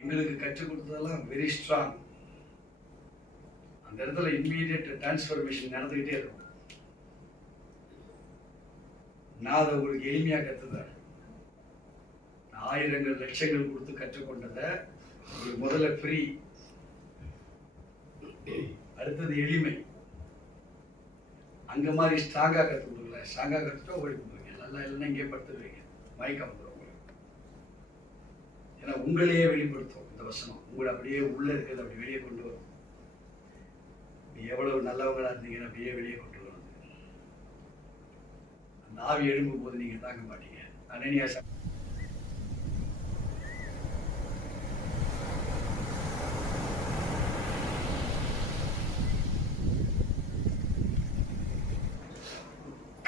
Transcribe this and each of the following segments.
எங்களுக்கு கற்றுக் கொடுத்ததெல்லாம் வெரி ஸ்ட்ராங். அந்த இடத்துல இம்மீடியட் டிரான்ஸ்ஃபர்மேஷன் நடந்துகிட்டே இருக்கும். நான் அதை உங்களுக்கு எளிமையாக கற்றுதேன். ஆயிரங்கள் லட்சங்கள் கொடுத்து கற்றுக்கொண்டதை உங்களுக்கு முதல்ல ஃப்ரீ, அடுத்தது எளிமை. அங்க மாதிரி ஸ்ட்ராங்கா கற்றுக் கொடுக்கல. ஸ்ட்ராங்கா கற்றுட்டா ஓடி போடுவீங்க, நல்லா இல்லைன்னா இங்கே படுத்துருவீங்க, மயக்கம் வந்துடும் உங்களுக்கு. ஏன்னா உங்களையே வெளிப்படுத்தும் இந்த வசனம். உங்களை அப்படியே உள்ள இருக்கிறது அப்படி வெளியே கொண்டு வரும். எவ்வளவு நல்லவங்களா இருந்தீங்கன்னு அப்படியே வெளியே கொண்டு வரும். அந்த ஆவி எழும்பும் போது நீங்க தாங்க மாட்டீங்க. அனனியா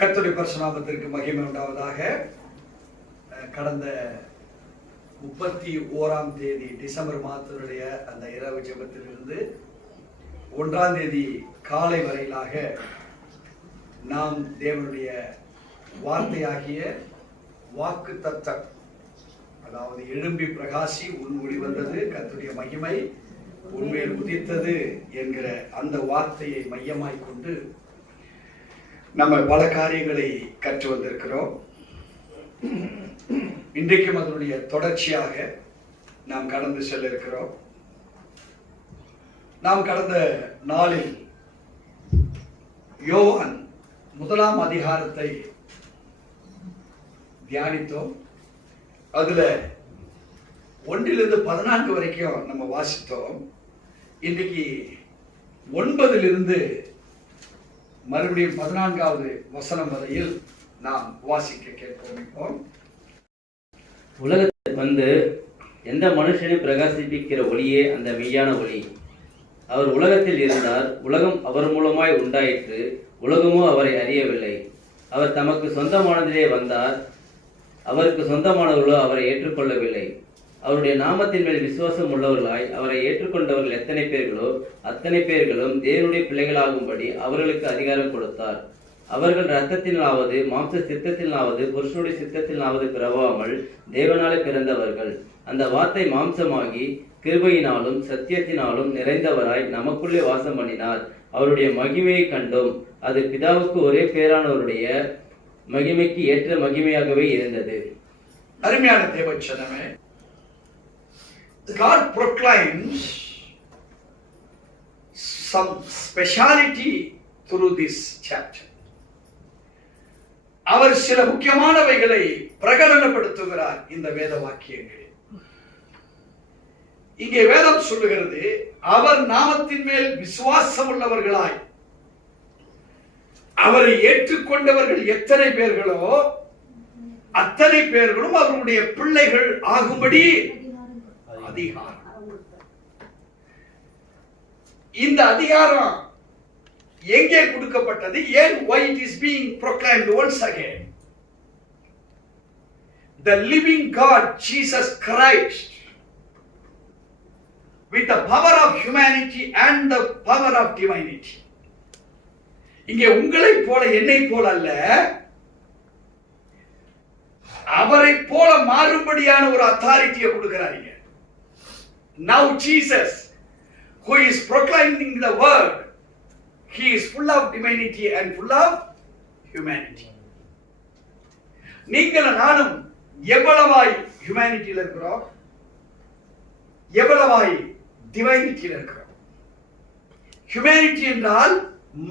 கர்த்தருடைய பரிசுநாமத்திற்கு மகிமை உண்டாவதாக. கடந்த 31ஆம் தேதி டிசம்பர் மாதத்தினுடைய அந்த இரவு ஜெபத்திலிருந்து 1ஆம் தேதி காலை வரையிலாக நாம் தேவனுடைய வார்த்தையாகிய வாக்கு தத்தம், அதாவது எழும்பி பிரகாசி உன் ஒளி வந்தது, கர்த்தருடைய மகிமை உண்மையில் உதித்தது என்கிற அந்த வார்த்தையை மையமாய் கொண்டு நம்ம பல காரியங்களை கற்று வந்திருக்கிறோம். இன்றைக்கும் அதனுடைய தொடர்ச்சியாக நாம் கடந்து செல்ல இருக்கிறோம். நாம் கடந்த நாளில் யோவான் 1ஆம் அதிகாரத்தை தியானித்தோம். அதுல 1லிருந்து 14 வரைக்கும் நம்ம வாசித்தோம். இன்றைக்கு 9லிருந்து மறுபடியும் 14வது வசனம் வரையில் நாம் வாசிக்க கேட்போம். உலகத்தில் வந்து எந்த மனுஷனையும் பிரகாசிப்பிக்கிற ஒளியே அந்த மெய்யான ஒளி. அவர் உலகத்தில் இருந்தார், உலகம் அவர் மூலமாய் உண்டாயிற்று, உலகமோ அவரை அறியவில்லை. அவர் தமக்கு சொந்தமானதிலே வந்தார், அவருக்கு சொந்தமானவர்களோ அவரை ஏற்றுக்கொள்ளவில்லை. அவருடைய நாமத்தின் மேல் விசுவாசம் உள்ளவர்களாய் அவரை ஏற்றுக்கொண்டவர்கள் எத்தனை பேர்களோ அத்தனை பேர்களும் தேவனுடைய பிள்ளைகளாகும்படி அவர்களுக்கு அதிகாரம் கொடுத்தார். அவர்கள் இரத்தத்தினாவது மாம்ச சித்தத்தினாவது புருஷனுடைய சித்தத்தினாவது பிறவாமல் தேவனாலே பிறந்தவர்கள். அந்த வார்த்தை மாம்சமாகி கிருபையினாலும் சத்தியத்தினாலும் நிறைந்தவராய் நமக்குள்ளே வாசம் பண்ணினார். அவருடைய மகிமையை கண்டோம். அது பிதாவுக்கு ஒரே பேரானவருடைய மகிமைக்கு ஏற்ற மகிமையாகவே இருந்தது. அருமையான தேவச்சனமே, God proclaims some speciality through this chapter. அவர் சில முக்கியமானவைகளை பிரகடனப்படுத்துகிறார் இந்த வேத வாக்கியங்களில். இங்கே வேதம் சொல்லுகிறது, அவர் நாமத்தின் மேல் விசுவாசம் உள்ளவர்களாய் அவரை ஏற்றுக்கொண்டவர்கள் எத்தனை பேர்களோ அத்தனை பேர்களும் அவருடைய பிள்ளைகள் ஆகும்படி அதிகாரம். இந்த அதிகாரம் எங்கே கொடுக்கப்பட்டது? ஏன்? why it is being proclaimed once again? The living God Jesus Christ with the power of humanity and the power of divinity. இங்கே உங்களை போல என்னை போல அல்ல, அவரை போல மாறும்படியான ஒரு அத்தாரிட்டியை கொடுக்கிறாங்க. Now Jesus, who is proclaiming the word, he is full of divinity and full of humanity. நீங்கள் நானும் எவ்வளவாய் ஹியூமனிட்டியில் இருக்கிறோம், எவ்வளவாய் டிவைனிட்டியில் இருக்கிறோம். ஹியூமனிட்டி என்றால்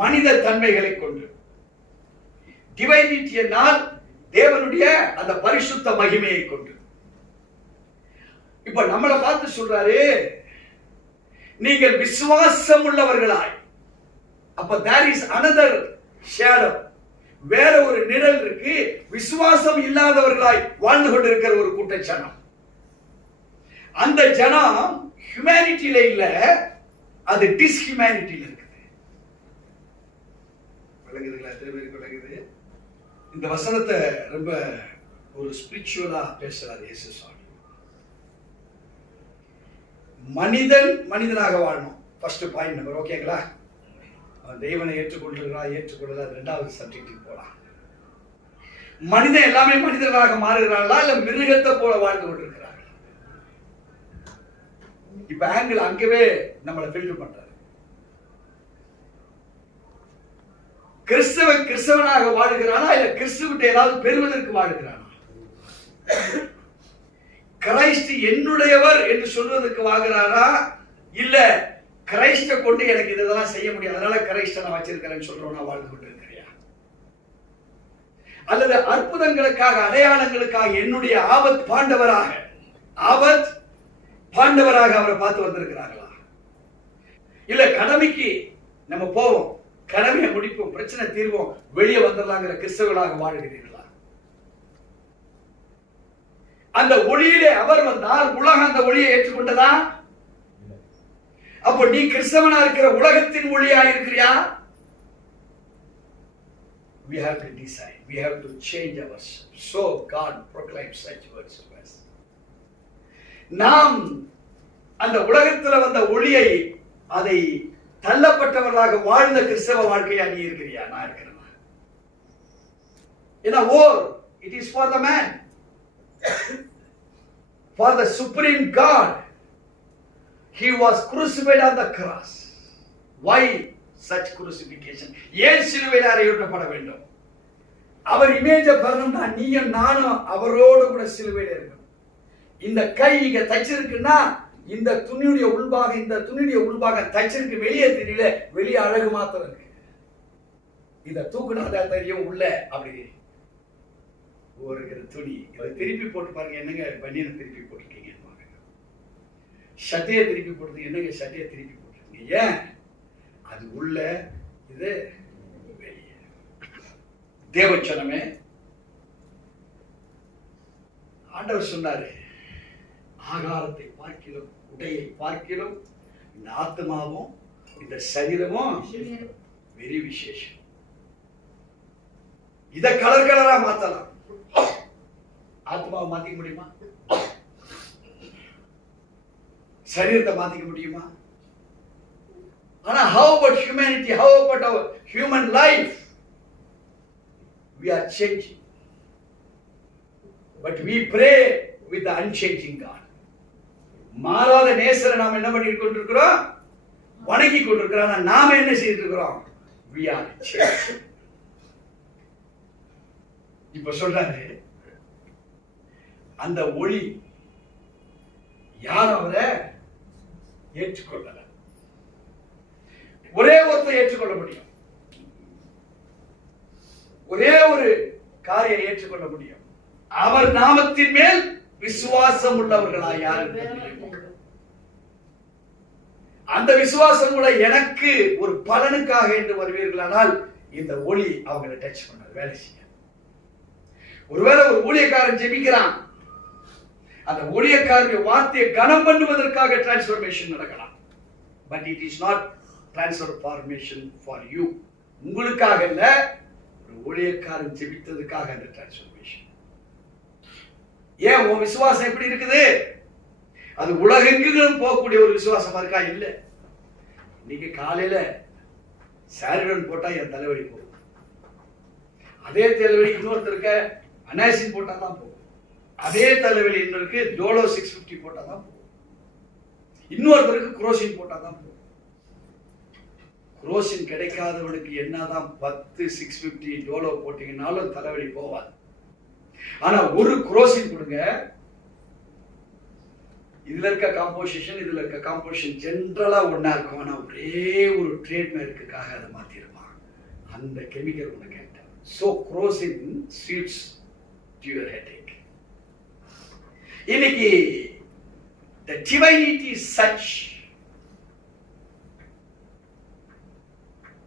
மனித தன்மைகளை கொண்டு, டிவைனிட்டி என்றால் தேவனுடைய அந்த பரிசுத்த மகிமையை கொண்டு. இப்ப நம்மளை பார்த்து சொல்றாரு, நீங்கள் விசுவாசம் உள்ளவர்களாய். அப்ப there is another shadow, வேற ஒரு நிழல் இருக்கு. விசுவாசம் இல்லாதவர்களாய் வாழ்ந்து கொண்டிருக்கிற ஒரு கூட்டச்சனம். அந்த ஜனம் ஹியூமனிட்டியில இல்ல, அது டிஸ்ஹியூமனிட்டியில இருக்குது. விளங்குதுங்களா? எத்தனை பேருக்கு விளங்குது? இந்த வசனத்தை ரொம்ப ஒரு ஸ்பிரிச்சுவலா பேசுறாரு இயேசு சுவாமி. மனிதன் மனிதனாக வாழணும். First point number. ஓகேங்களா? தெய்வனை ஏற்றுக்கொள்கிறா ஏற்றுக்கொள்ளல, அது 2வது சப்ஜெக்டுக்கு போலாம். மனிதன் எல்லாமே மனிதர்களாக மாறுகிறார்களா இல்ல மிருகத்தை போல வாழ்ந்து கொண்டிருக்கிறார்கள்? இப்ப ஆங்கிள் அங்கவே நம்மளை ஃபில்டர் பண்றாரு. கிறிஸ்தவனாக வாழுகிறானா இல்ல கிறிஸ்துவிட்ட ஏதாவது பெறுவதற்கு வாழுகிறானா? கிரைஸ்ட் என்னுடையவர் என்று சொல்வதற்கு வாங்குறாரா இல்ல கிரைஸ்ட கொண்டு எனக்கு இதெல்லாம் செய்ய முடியாது அதனால கிரைஸ்ட நான் வச்சிருக்கிறேன்னு சொல்றவனா வாழ்ந்து கொண்டு இருக்கிறியா? அல்லது அற்புதங்களுக்காக அடையாளங்களுக்காக என்னுடைய ஆபத் பாண்டவராக அவரை பார்த்து வந்திருக்கிறார்களா? இல்ல கடமைக்கு நம்ம போவோம், கடமையை முடிப்போம், பிரச்சனை தீர்வோம், வெளியே வந்துடலாங்கிற கிறிஸ்தவர்களாக வாழுகிறீர்களா? அந்த ஒளியிலே அவர் வந்தால் உலகம் அந்த ஒளியை ஏற்றுக்கொண்டதா? அப்போ நீ கிறிஸ்தவனா இருக்கிற உலகத்தின் ஒளியா இருக்கிறியா? We have to decide. We have to change ourselves. So God proclaims such words to us. நாம் அந்த உலகத்தில் வந்த ஒளியை அதை தள்ளப்பட்டவர்களாக வாழ்ந்த கிறிஸ்தவ வாழ்க்கையா நீ இருக்கிறியா? நான் இருக்கிறேன். In a war, it is for the man, for the supreme God. He was crucified on the cross. Why such crucifixion? ஏன் சிலுவையில் அறையூட்டப்பட வேண்டும்? அவர் இமேஜ பெறணும்னா நீயும் நானும் அவரோடு கூட சிலுவையில் இருக்கணும். இந்த கை இங்க தச்சிருக்குன்னா இந்த துணியுடைய உள்பாக தச்சிருக்கு, வெளியே தெரியல, வெளியே அழகு மாத்திரம் இருக்கு. இத தூக்குனாதான் தெரியும் உள்ள அப்படி ஒரு துணி. இதை திருப்பி போட்டு பாருங்க, என்னங்க பனியனை திருப்பி போட்டிருக்கீங்க, சட்டையை திருப்பி போட்டு என்னங்க சட்டையை திருப்பி போட்டிருக்கீங்க, ஏன்? அது உள்ள, இது வெளியே. தேவச்சனமே, ஆண்டவர் சொன்னாரு, ஆகாரத்தை பார்க்கிலும் உடையை பார்க்கிலும் இந்த ஆத்மாவும் இந்த சரீரமும் வெரி விசேஷம். இத கலரா மாத்தலாம். ஆத்மாவை மாத்திக்க முடியுமா? சரீரத்தை மாத்திக்க முடியுமா? ஆனா how about humanity? How about our human life? We are changing, but we pray with the unchanging God. மாறாத நேசரை நாம் என்ன பண்ணிட்டு கொண்டிருக்கிறோம்? வணங்கி கொண்டிருக்கிறோம். நாம என்ன செய்துட்டு இருக்கிறோம்? We are changing. இப்ப சொல்றாரு, அந்த ஒளி யார் அவரை ஏற்றுக்கொள்ளல. ஒரே ஒருத்தர் ஏற்றுக்கொள்ள முடியும், ஒரே ஒரு காரியம் ஏற்றுக்கொள்ள முடியும். அவர் நாமத்தின் மேல் விசுவாசம் உள்ளவர்களா யாருக்கு தெரியும்? அந்த விசுவாசம் கூட எனக்கு ஒரு பலனுக்காக என்று வருவீர்களானால் இந்த ஒளி அவங்களை டச் பண்ணாது, வேலை செய்ய. ஒருவேளை ஒரு ஊழியக்காரன் ஜெபிக்கிறான், அந்த ஊழியக்காரனுடைய வார்த்தையை கனம் பண்ணுவதற்காக டிரான்ஸ்ஃபர்மேஷன் நடக்கலாம். But it is not transformation for you. உங்களுக்காக இல்ல, ஒரு ஊழியக்காரன் ஜெபித்ததுக்காக அந்த டிரான்ஸ்ஃபர்மேஷன். ஏன் உன் விசுவாசம் எப்படி இருக்குது? அது உலகெங்கும் போகக்கூடிய ஒரு விசுவாசமா இருக்கா? இல்ல. இன்னைக்கு காலையில சாரிடன் போட்டா என் தலைவலி போகும், அதே தலைவலி இன்னொருத்தருக்கு அனாசின் போட்டா தான் போகும், அதே தலைவலி இன்னொருக்கு டோலோ 650 போட்டா தான் போகும், இன்னொருத்தருக்கு குரோசின் போட்டா தான் போகும். குரோசின் கிடைக்காதவனுக்கு என்னதான் 10 650 டோலோ போட்டீங்கன்னாலும் தலைவலி போவாது. ஆனா ஒரு குரோசின் கொடுங்க, இதுல இருக்க காம்போசிஷன் இதுல இருக்க காம்போசிஷன் ஜெனரலா ஒன்னா இருக்கும், ஆனா ஒரே ஒரு ட்ரேட்மார்க்குக்காக அதை மாத்திருப்பான். அந்த கெமிக்கல் ஒண்ணு கேட்டேன். So குரோசின் suits to your headache. இன்னைக்கு the divinity is such.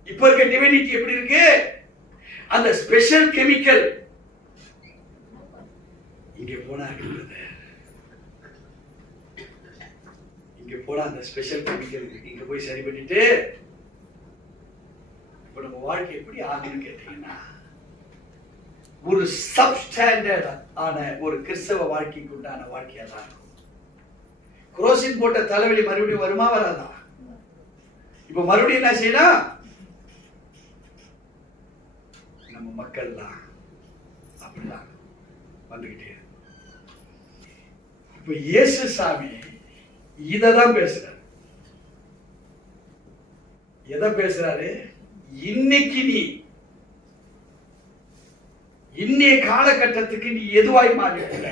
இப்ப இருக்க டிவைனிட்டி எப்படி இருக்கு? அந்த ஸ்பெஷல் கெமிக்கல் இங்க போனா இருக்குது, இங்க போனா அந்த ஸ்பெஷல் கெமிக்கல் இங்க போய் சரி பண்ணிட்டு இப்ப நம்ம வாழ்க்கை எப்படி ஆகுன்னு கேட்டீங்கன்னா, ஒரு சப்ஸ்டாண்டர்ட் ஆன ஒரு கிறிஸ்தவ வாழ்க்கைக்கு உண்டான வாழ்க்கையா தான் இருக்கும். குரோசின் போட்ட தலைவலி மறுபடியும் வருமா வராதா? இப்ப மறுபடியும் என்ன செய்யலாம்? நம்ம மக்கள்லாம் அப்படிதான் வந்துகிட்டே. இப்ப இயேசு சாமி இததான் பேசுறாரு. எதை பேசுறாரு? இன்னைக்கு நீ இன்னைய காலகட்டத்துக்கு நீ எதுவாய் மாறிவிட்ட?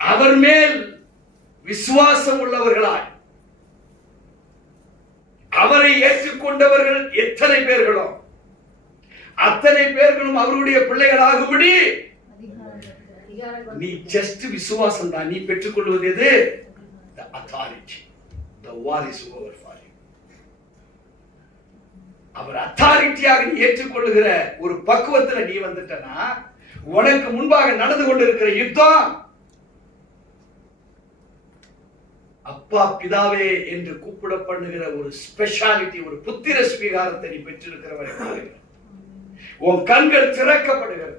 அவர் மேல் விசுவாசம் உள்ளவர்களாய் அவரை ஏற்றுக்கொண்டவர்கள் எத்தனை பேர்களோ அத்தனை பேர்களும் அவருடைய பிள்ளைகளாகும்படி நீ ஜஸ்ட் விசுவாசம் தான். நீ பெற்றுக்கொள்வது எது? The authority. The war is over for you. அவர் அத்தாரிட்டியாக நீ ஏற்றுக்கொள்ளுகிற ஒரு பக்குவத்துல நீ வந்துட்டனா உனக்கு முன்பாக நடந்து கொண்டிருக்கிற யுத்தம் அப்பா பிதாவே என்று கூப்பிடப்படுகிற ஒரு ஸ்பெஷாலிட்டி, ஒரு புத்திர ஸ்வீகாரத்தை நீ பெற்றிருக்கிறவரை உன் கண்கள் திறக்கப்படுகிறது.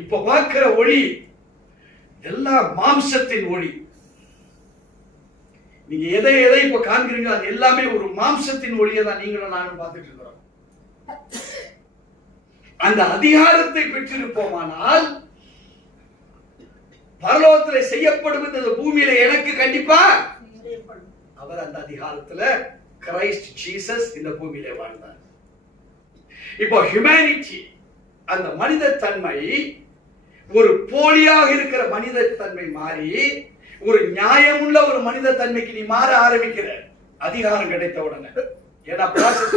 இப்ப பார்க்கிற ஒளி எல்லாம் மாம்சத்தின் ஒளி. நீங்க எதை எதை இப்ப காண்கிறீங்க அது எல்லாமே ஒரு மாம்சத்தின் ஒளியை தான் நீங்களும் நானும் பார்த்துட்டு இருக்கிறோம். அந்த அதிகாரத்தை பெற்றிருப்போமானால் பரலோகத்தில் செய்யப்படுவது இந்த பூமியில எனக்கு கண்டிப்பா அவர் அந்த அதிகாரத்துல கிரைஸ்ட் ஜீசஸ் இந்த பூமியில வாழ்ந்தார். இப்போ ஹியூமனிட்டி, அந்த மனித தன்மை ஒரு போலியாக இருக்கிற மனித தன்மை மாறி ஒரு நியாயமுள்ள ஒரு மனித தன்மைக்கு நீ மாற ஆரம்பிக்கிற அதிகாரம் கிடைத்த உடனே. ஏன்னா ப்ராசஸ்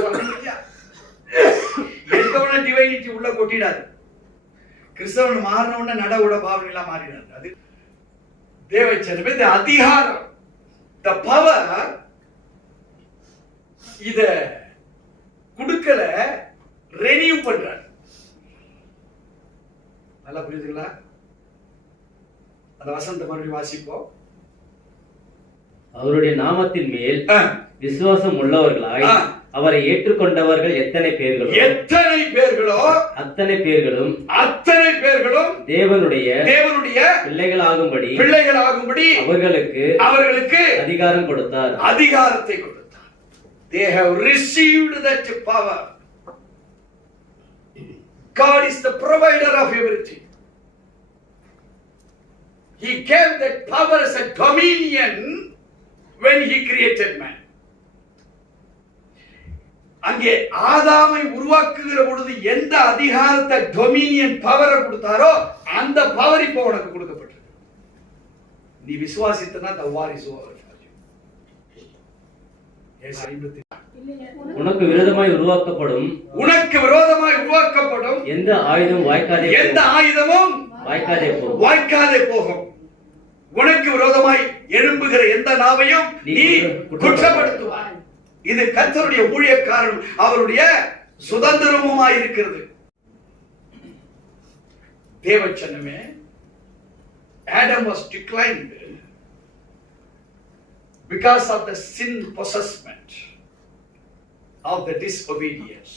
எடுத்தவுடனே டிவைனிட்டி உள்ள கொட்டிடாது. கிறிஸ்தவன் மாறின உடனே நட உட பாவனை எல்லாம் மாறிடாது. அது தேவச்சனமே இந்த அதிகாரம், the power இத குடுக்கல, ரெனியூ பண்றார். நல்லா புரியுதுங்களா? அந்த வசனத்தை மறுபடியும் வாசிப்போம். அவருடைய நாமத்தின் மேல் விசுவாசம் உள்ளவர்களாய் அவரை ஏற்றுக்கொண்டவர்கள் எத்தனை பேர்களோ அத்தனை பேர்களும் தேவனுடைய பிள்ளைகளாகும்படி அவர்களுக்கு அதிகாரம் கொடுத்தார். அதிகாரத்தை கொடுத்தார். They have received that power. God is the provider of everything. He gave that power as a dominion when he created man. அங்கே ஆதாமை உருவாக்குகிற பொழுது எந்த அதிகாரத்தை டொமினியன் பவரை கொடுத்தாரோ அந்த பவர் இப்போ உனக்கு கொடுக்கப்பட்டிருக்கு. நீ விசுவாசித்தனா the war is over for you. உனக்கு விரோதமாய் உருவாக்கப்படும் எந்த ஆயுதமும் வாய்க்காதே போகும். உனக்கு விரோதமாய் எழும்புகிற எந்த நாவையும் நீ குற்றப்படுத்துவாய். இது கர்த்தருடைய ஊழியக்காரன் அவருடைய சுதந்திரமுமாய் இருக்கிறது. தேவச்சனமே, Adam was declined because of the sin possessment of the disobedience.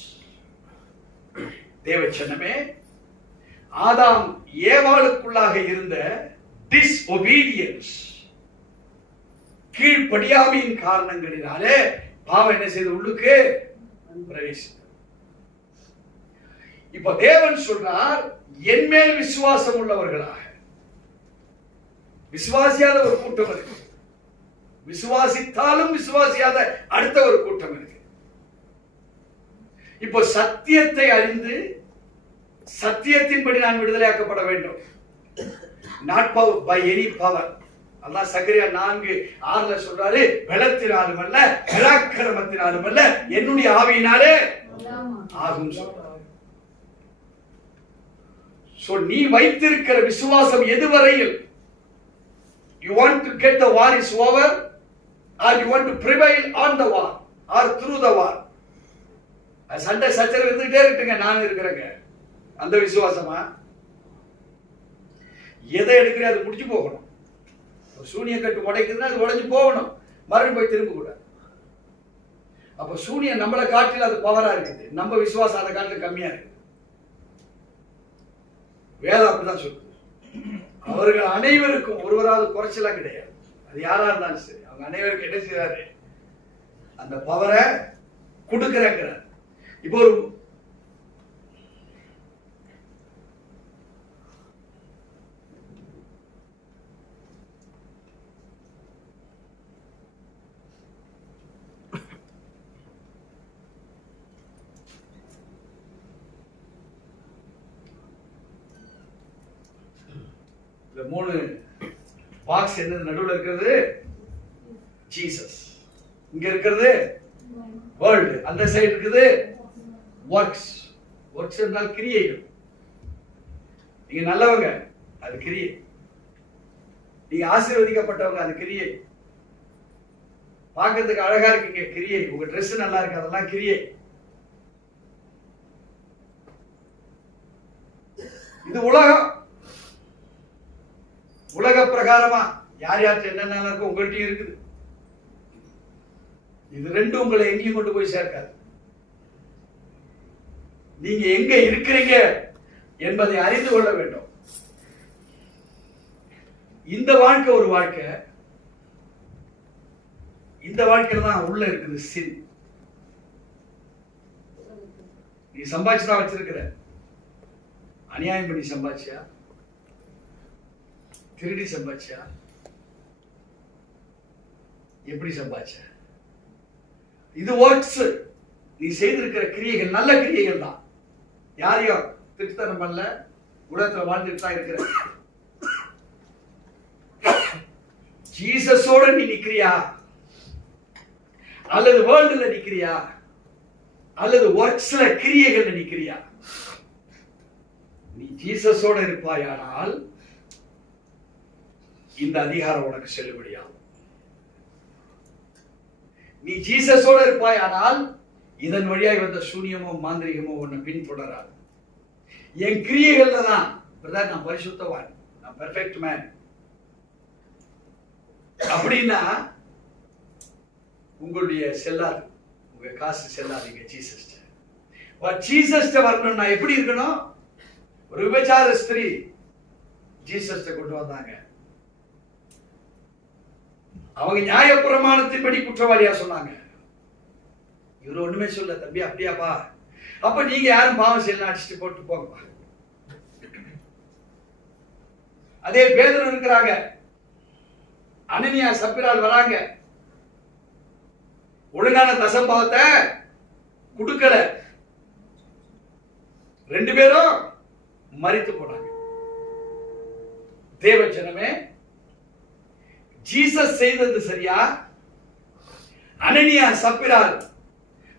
தேவச்சனமே, ஆதாம் ஏவாளுக்குள்ளாக இருந்த disobedience, கீழ்ப்படியாமையின் காரணங்களினாலே பாவம் என்ன செய்து உள்ளுக்கு பிரவேசித்தது. இப்ப தேவன் சொல்றார், என் மேல் விசுவாசம் உள்ளவர்களாக. விசுவாசியாத ஒரு கூட்டம் இருக்கு, விசுவாசித்தாலும் விசுவாசியாத அடுத்த ஒரு கூட்டம் இருக்கு. இப்போ சத்தியத்தை அறிந்து சத்தியத்தின்படி நான் விடுதலையாக்கப்பட வேண்டும். not by any power. அல்லாஹ் சகரியா 4:6 சொல்றாரு, பலத்தினாலும் அல்ல பராக்கிரமத்தினாலும் அல்ல என்னுடைய ஆவியினாலே ஆகும் சொல்றாரு. சோ நீ வைத்திருக்கிற விசுவாசம் எதுவரையில்? You want to get the war is over or you want to prevail on the war or through the war? சண்டை சச்சரவு இருந்துட்டே இருக்குங்க, நான் இருக்கிறேங்க. அந்த விசுவாசமா? எதை எடுக்கிறேன் அது முடிச்சு போகணும். சூனிய கட்டு உடைக்குதுன்னா அது உடைஞ்சு போகணும், மறுபடியும் போய் திரும்ப கூடாது. அப்ப சூனியம் நம்மளை காட்டில் அது பவரா இருக்குது, நம்ம விசுவாசம் அதை காட்டில் கம்மியா இருக்குது. வேதம் அப்படிதான் சொல்லுது. அவர்கள் அனைவருக்கும் ஒருவராவது குறைச்சலாம் கிடையாது. அது யாரா இருந்தாலும் சரி, அவங்க அனைவருக்கும் என்ன செய்யறாரு? அந்த பவரை கொடுக்கிறேங்கிறார். இப்போ ஒரு இந்த 3 பாக்ஸ் என்னது நடுவுல இருக்கிறது? ஜீசஸ். இங்க இருக்கிறது வேர்ல்ட். அந்த சைடு இருக்குது ஒர்க்ஸ். ஒர்க்ஸ் என்றால் கிரியைகள். நீங்க நல்லவங்க, அது கிரியை. நீங்க ஆசீர்வதிக்கப்பட்டவங்க, அது கிரியை. பார்க்கிறதுக்கு அழகா இருக்கீங்க, கிரியை. உங்க Dress நல்லா இருக்கு, அதெல்லாம் கிரியை. இது உலகம். உலக பிரகாரமா யார் யார்கிட்ட என்னென்ன இருக்கும் உங்கள்கிட்டயும் இருக்குது. இது ரெண்டும் உங்களை எங்கேயும் கொண்டு போய் சேர்க்காது. நீங்க எங்க இருக்கிறீங்க என்பதை அறிந்து கொள்ள வேண்டும். இந்த வாழ்க்கை ஒரு வாழ்க்கை. இந்த வாழ்க்கையில தான் உள்ள இருக்குது சின். நீ சம்பாதிச்சுதான் வச்சிருக்கிற. அநியாயம் பண்ணி சம்பாதிச்சியா? திருடி சம்பாதிச்சியா? எப்படி சம்பாதிச்ச? இது ஒர்க்ஸ். நீ செய்திருக்கிற கிரியைகள் நல்ல கிரியைகள் தான். யாரையும் திருத்தனம் பண்ணல, உலகத்துல வாழ்ந்துட்டு தான் இருக்கிற. ஜீசஸோட நீ நிக்கிறியா, அல்லது வேர்ல்டுல நிக்கிறியா, அல்லது ஒர்க்ஸ்ல கிரியைகள்ல நிக்கிறியா? நீ ஜீசஸோட இருப்பாயானால் இந்த அதிகாரம் உனக்கு செல்லுபடியாகும். நீ ஜீசஸோட இருப்பாயானால் இதன் வழியாய் வந்த சூனியமோ மாந்திரிகமோ உன்னை பின்தொடராது. என் கிரியைகள்ல தான் பிரதர் நான் பரிசுத்தவான், நான் பெர்ஃபெக்ட் மேன் அப்படின்னா உங்களுடைய செல்லாது, உங்க காசு செல்லாதீங்க ஜீசஸ். ஜீசஸ் வரணும்னா எப்படி இருக்கணும்? ஒரு விபச்சார ஸ்திரீ ஜீசஸ் கொண்டு வந்தாங்க. அவங்க நியாயப்பிரமாணத்தின்படி குற்றவாளியா சொன்னாங்க. இவரு ஒண்ணுமே சொல்ல, தம்பி அப்படியாப்பா, அப்ப நீங்க யாரும் பாவம் செய்யலாம், அடிச்சுட்டு போட்டு போங்கப்பா. அதே பேதுரு இருக்கிறாங்க, அனனியா சப்பிரால் வராங்க, ஒழுங்கான தசம்பாவத்தை கொடுக்கல, 2 பேரும் மரித்து போனாங்க. தேவஜனமே, ஜீசஸ் செய்தது சரியா? அனனியா சப்பிரால்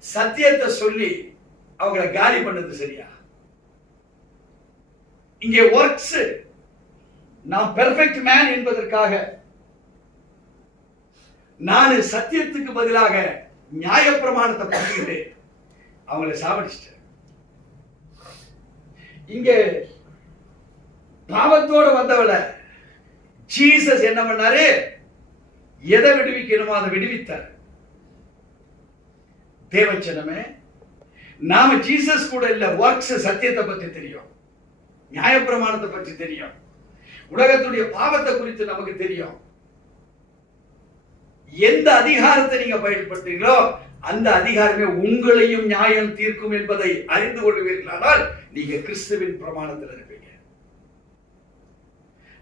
சத்தியத்தை சொல்லி அவங்களை காலி பண்ணது சரியா? இங்கே ஒர்க்ஸ். நான் பெர்ஃபெக்ட் மேன் என்பதற்காக நான் சத்தியத்துக்கு பதிலாக நியாயப்பிரமாணத்தை பண்ணிக்கிட்டு அவங்களை சாவடிச்சிட்டேன். இங்க பாவத்தோடு வந்தவளை ஜீசஸ் என்ன பண்ணாரு? எதை விடுவிக்கணுமோ அதை விடுவித்தார். தேவச்சனமே, நாம ஜீசஸ் கூட இல்ல, ஒர்க்ஸ். சத்தியத்தை பற்றி தெரியும், நியாயப்பிரமாணத்தை பற்றி தெரியும், உலகத்துடைய பாவத்தை குறித்து நமக்கு தெரியும். எந்த அதிகாரத்தை நீங்க பயன்படுத்துறீங்களோ அந்த அதிகாரமே உங்களையும் நியாயம் தீர்க்கும் என்பதை அறிந்து கொள்வீர்களானால் நீங்க கிறிஸ்துவின் பிரமாணத்தில் இருப்பீங்க.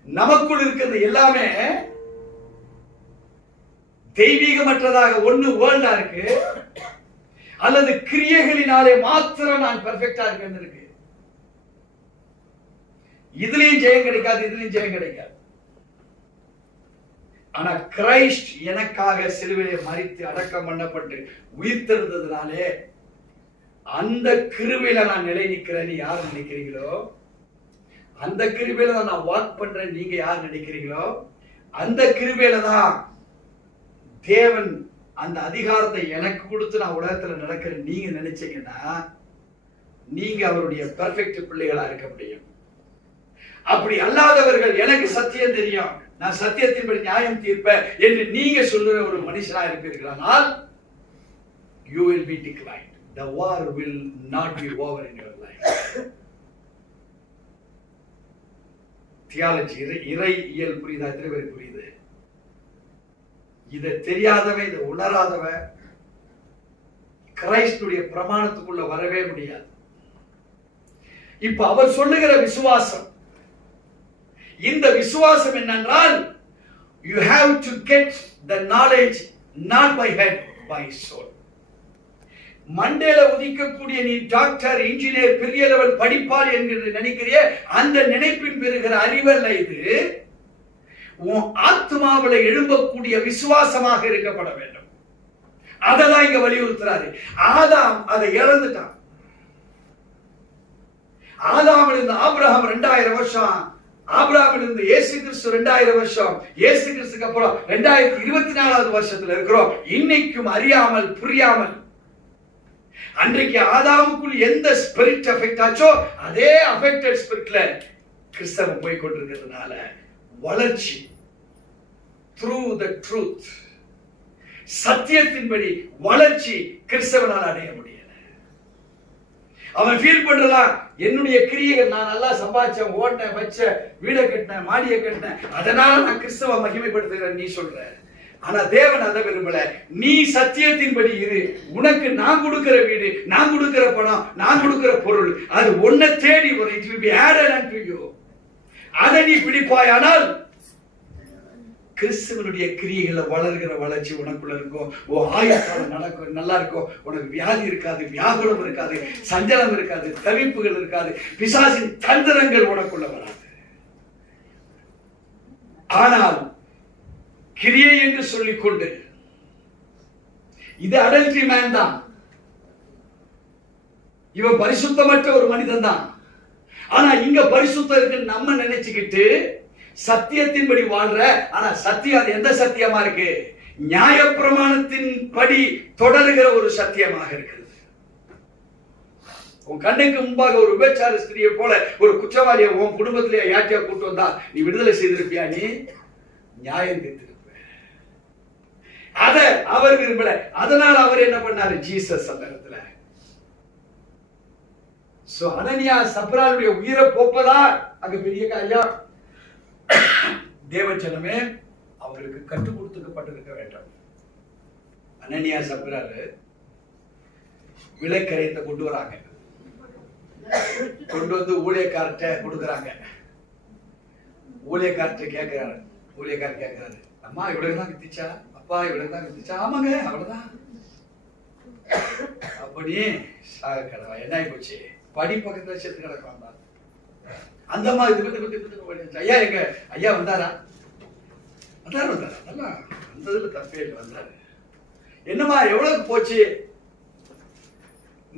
நமக்குள் இருக்கிறது எல்லாமே தெய்வீகமற்றதாக ஒண்ணு வேர்ல்டா இருக்கு, அல்லது கிரியைகளினாலே மாத்திரம் நான் பெர்ஃபெக்டா இருக்கேன்னு இருக்கு. இதுலயும் ஜெயம் கிடைக்காது, இதுலயும் ஜெயம் கிடைக்காது. ஆனா கிரைஸ்ட் எனக்காக சிலுவையிலே மரித்து அடக்கம் பண்ணப்பட்டு உயிர்த்தெழுந்ததுனாலே அந்த கிருபையில நான் நிலை நிற்கிறேன்னு யார் நினைக்கிறீங்களோ, அந்த கிருபையில தான் நான் வாக் பண்றேன் நீங்க யார் நினைக்கிறீங்களோ, அந்த கிருபையில தான் தேவன் அந்த அதிகாரத்தை எனக்கு கொடுத்து நான் உலகத்துல நடக்கிறேன் நீங்க நினைச்சீங்கன்னா நீங்க அவருடைய பெர்ஃபெக்ட் பிள்ளைகளா இருக்க முடியும். அப்படி அல்லாதவர்கள் எனக்கு சத்தியம் தெரியும், நான் சத்தியத்தின்படி நியாயம் தீர்ப்பேன் என்று நீங்க சொல்லுற ஒரு மனுஷனா இருப்பீர்களானால் you will be declined. The war will not be over in your life. Theology, இறையியல் புரியுதா? எத்தனை பேர் புரியுது? இதை தெரியாதவன், இதை உணராதவன் கிரைஸ்டுடைய பிரமாணத்துக்குள்ள வரவே முடியாது. இப்ப அவர் சொல்லுகிற விசுவாசம், இந்த விசுவாசம் என்னென்றால் you have to get the knowledge not by head, by soul. மண்டேல உதிக்கக்கூடிய நீ டாக்டர், இன்ஜினியர், பெரிய லெவல் படிப்பாளி என்கிற நினைக்கிறிய அந்த நினைப்பின் பெறுகிற அறிவல்ல இது. உன் ஆத்மாவில எழும்பக்கூடிய விசுவாசமாக இருக்கப்பட வேண்டும். அததான் இங்க வலியுறுத்துறாரு. ஆதாம் அதை இழந்துட்டான். ஆதாமில் இருந்து ஆபிரகாம் 2000 வருஷம், ஆபிரகாமில் இருந்து இயேசு கிறிஸ்து 2000 வருஷம், இயேசு கிறிஸ்துக்கு அப்புறம் 2024வது வருஷத்துல இருக்கிறோம். இன்னைக்கும் அறியாமல் புரியாமல் அன்றைக்கு ஆதாமுக்குள் எந்த ஸ்பிரிட் அஃபெக்ட் ஆச்சோ அதே அஃபெக்டட் ஸ்பிரிட்ல கிறிஸ்தவம் போய் கொண்டிருக்கிறதுனால வளர்ச்சி த்ரூ த ட்ரூத், சத்தியத்தின்படி வளர்ச்சி கிறிஸ்தவனால் அடைய முடியல. அவன் ஃபீல் பண்றதா, என்னுடைய கிரியைகள், நான் நல்லா சம்பாதிச்சேன், ஓட்டேன், வச்சேன், வீடை கட்டினேன், மாடியை கட்டினேன், அதனால நான் கிறிஸ்தவ மகிமைப்படுத்துகிறேன் நீ சொல்ற. ஆனா தேவன் அதை விரும்பல. நீ சத்தியத்தின்படி இரு. உனக்கு நான் கொடுக்கிற வீடு, நான் கொடுக்கிற பணம், நான் கொடுக்கிற பொருள், அது உன்னை தேடி வரும். It will be added unto you. அதை நீ பிடிப்பாயானால் கிறிஸ்துவனுடைய கிரியைகளை வளர்கிற வளர்ச்சி உனக்குள்ள இருக்கும். ஆயுட்காலம் நடக்கும், நல்லா இருக்கும். உனக்கு வியாதி இருக்காது, வியாகுலம் இருக்காது, சஞ்சலம் இருக்காது, தவிப்புகள் இருக்காது, பிசாசின் தந்திரங்கள் உனக்குள்ள வராது. ஆனால் கிரியை என்று சொல்லிக்கொண்டு இது அடல்ட்ரி மேன் தான், இவன் பரிசுத்தமற்ற ஒரு மனிதன் தான். ஆனா இங்க பரிசுத்தம் இருக்கு நம்ம நினைச்சுக்கிட்டு சத்தியத்தின்படி வாழ்ற. ஆனா சத்தியம் அது எந்த சத்தியமா இருக்கு? நியாயப்பிரமாணத்தின் படி தொடருகிற ஒரு சத்தியமாக இருக்கிறது. உன் கண்ணுக்கு முன்பாக ஒரு விபச்சார ஸ்திரியை போல ஒரு குற்றவாளியை உன் குடும்பத்திலேயே யாட்டியா கூட்டு வந்தா நீ விடுதலை செய்திருப்பியா? நீ நியாயம் தீர்த்திருப்ப. அத அவர் விரும்பல. அதனால அவர் என்ன பண்ணாரு? ஜீசஸ் அந்த இடத்துல அனனியா சப்ராளுடைய உயிரை போப்பதா அங்க பெரிய காரியம். தேவஜனமே அவங்களுக்கு கற்றுக் கொடுத்துக்கப்பட்டிருக்க வேண்டும். அனனியா சப்ராலு விலைக்கரையத்தை கொண்டு வராங்க, கொண்டு வந்து ஊழியக்கார்ட்ட கொடுக்குறாங்க. ஊழியக்கார்ட்ட கேட்கிறாரு, ஊழியக்காரர் கேட்கிறாரு, அம்மா இவ்வளவுதான் வித்துச்சா? அப்பா இவ்வளவுதான் வித்துச்சா? ஆமாங்க அவ்வளவுதான். அப்படி சாக கடவா என்ன ஆகி போச்சு? படி பக்கத்துல செத்து கிடக்கும். அந்த மாதிரி ஐயா எங்க ஐயா வந்தாரா? வந்தாரு வந்தாரா? நல்லா வந்ததுல தப்பே இல்லை, வந்தாரு. என்னம்மா எவ்வளவு போச்சு?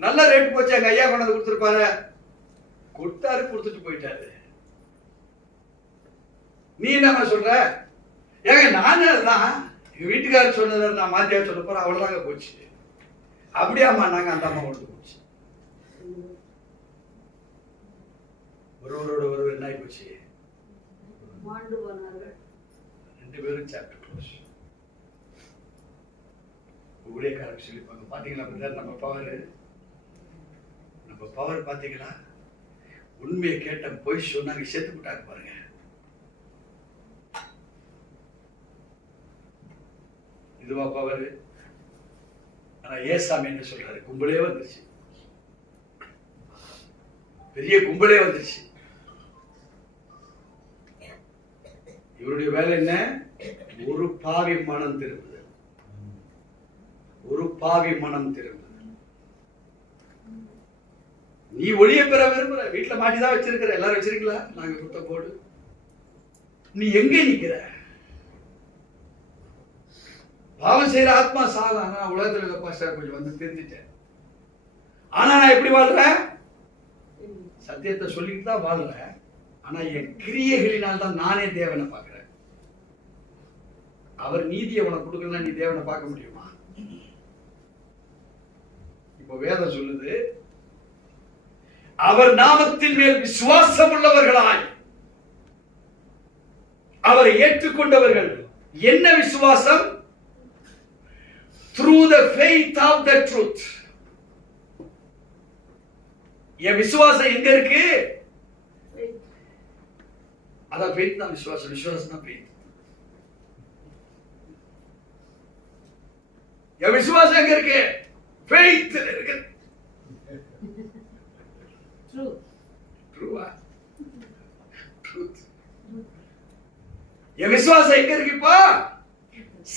நல்ல ரேட் போச்சு. எங்க ஐயா கொண்டாந்து கொடுத்துருப்பாரு. கொடுத்தாரு, கொடுத்துட்டு போயிட்டாரு. நீ என்னம்மா சொல்ற? ஏங்க நானே தான் எங்க வீட்டுக்காரர் சொன்னதை நான் மாத்தியா சொல்ல போறேன், அவ்வளவுதாங்க போச்சு. அப்படியாம்மா? நாங்க அந்த அம்மா கொண்டு போச்சு. ஒருவரோட ஒருவர் என்ன ஆகி போச்சு? ரெண்டு பேரும் சாப்டர் க்ளோஸ். ஊழியக்காரர் சொல்லிப்பாங்க, பாத்தீங்களா நம்ம பவர் பாத்தீங்களா? உண்மையை கேட்ட போய் சொன்னாங்க, சேர்த்து விட்டாங்க பாருங்க. இதுவா பவர்? ஆனா ஏசாமி என்ன சொல்றாரு? கும்பலே வந்துருச்சு, பெரிய கும்பலே வந்துருச்சு. இவருடைய வேலை என்ன? ஒரு பாவி மனம் திரும்புது, ஒரு பாவி மனம் திரும்புது. நீ ஒளிய பெற விரும்புற, வீட்டுல மாட்டிதான் வச்சிருக்கிற, எல்லாரும் வச்சிருக்கீங்களா? நாங்க குத்த போடு. நீ எங்க நிக்கிற? பாவம் செய்யற ஆத்மா சாதா. நான் உலகத்துல கொஞ்சம் வந்து தெரிஞ்சுட்டேன். ஆனா நான் எப்படி வாழ்றேன்? சத்தியத்தை சொல்லிட்டு தான் வாழ்றேன். ஆனா என் கிரியைகளினால் தான் நானே தேவனை பார்க்கிறேன். அவர் நீதியை உனக்கு கொடுக்கலன்னா நீ தேவனை பார்க்க முடியுமா? இப்ப வேதம் சொல்லுது, அவர் நாமத்தின் மேல் விசுவாசம் உள்ளவர்களாய் அவரை ஏற்றுக்கொண்டவர்கள். என்ன விசுவாசம்? through the faith of the truth. என் விசுவாசம் எங்க இருக்கு? அதான் faith தான் விசுவாசம், விசுவாசம் தான் faith. என் விசுவாசம் எங்க இருக்கு? faith இருக்கு. என் விசுவாசம் எங்க இருக்குப்பா?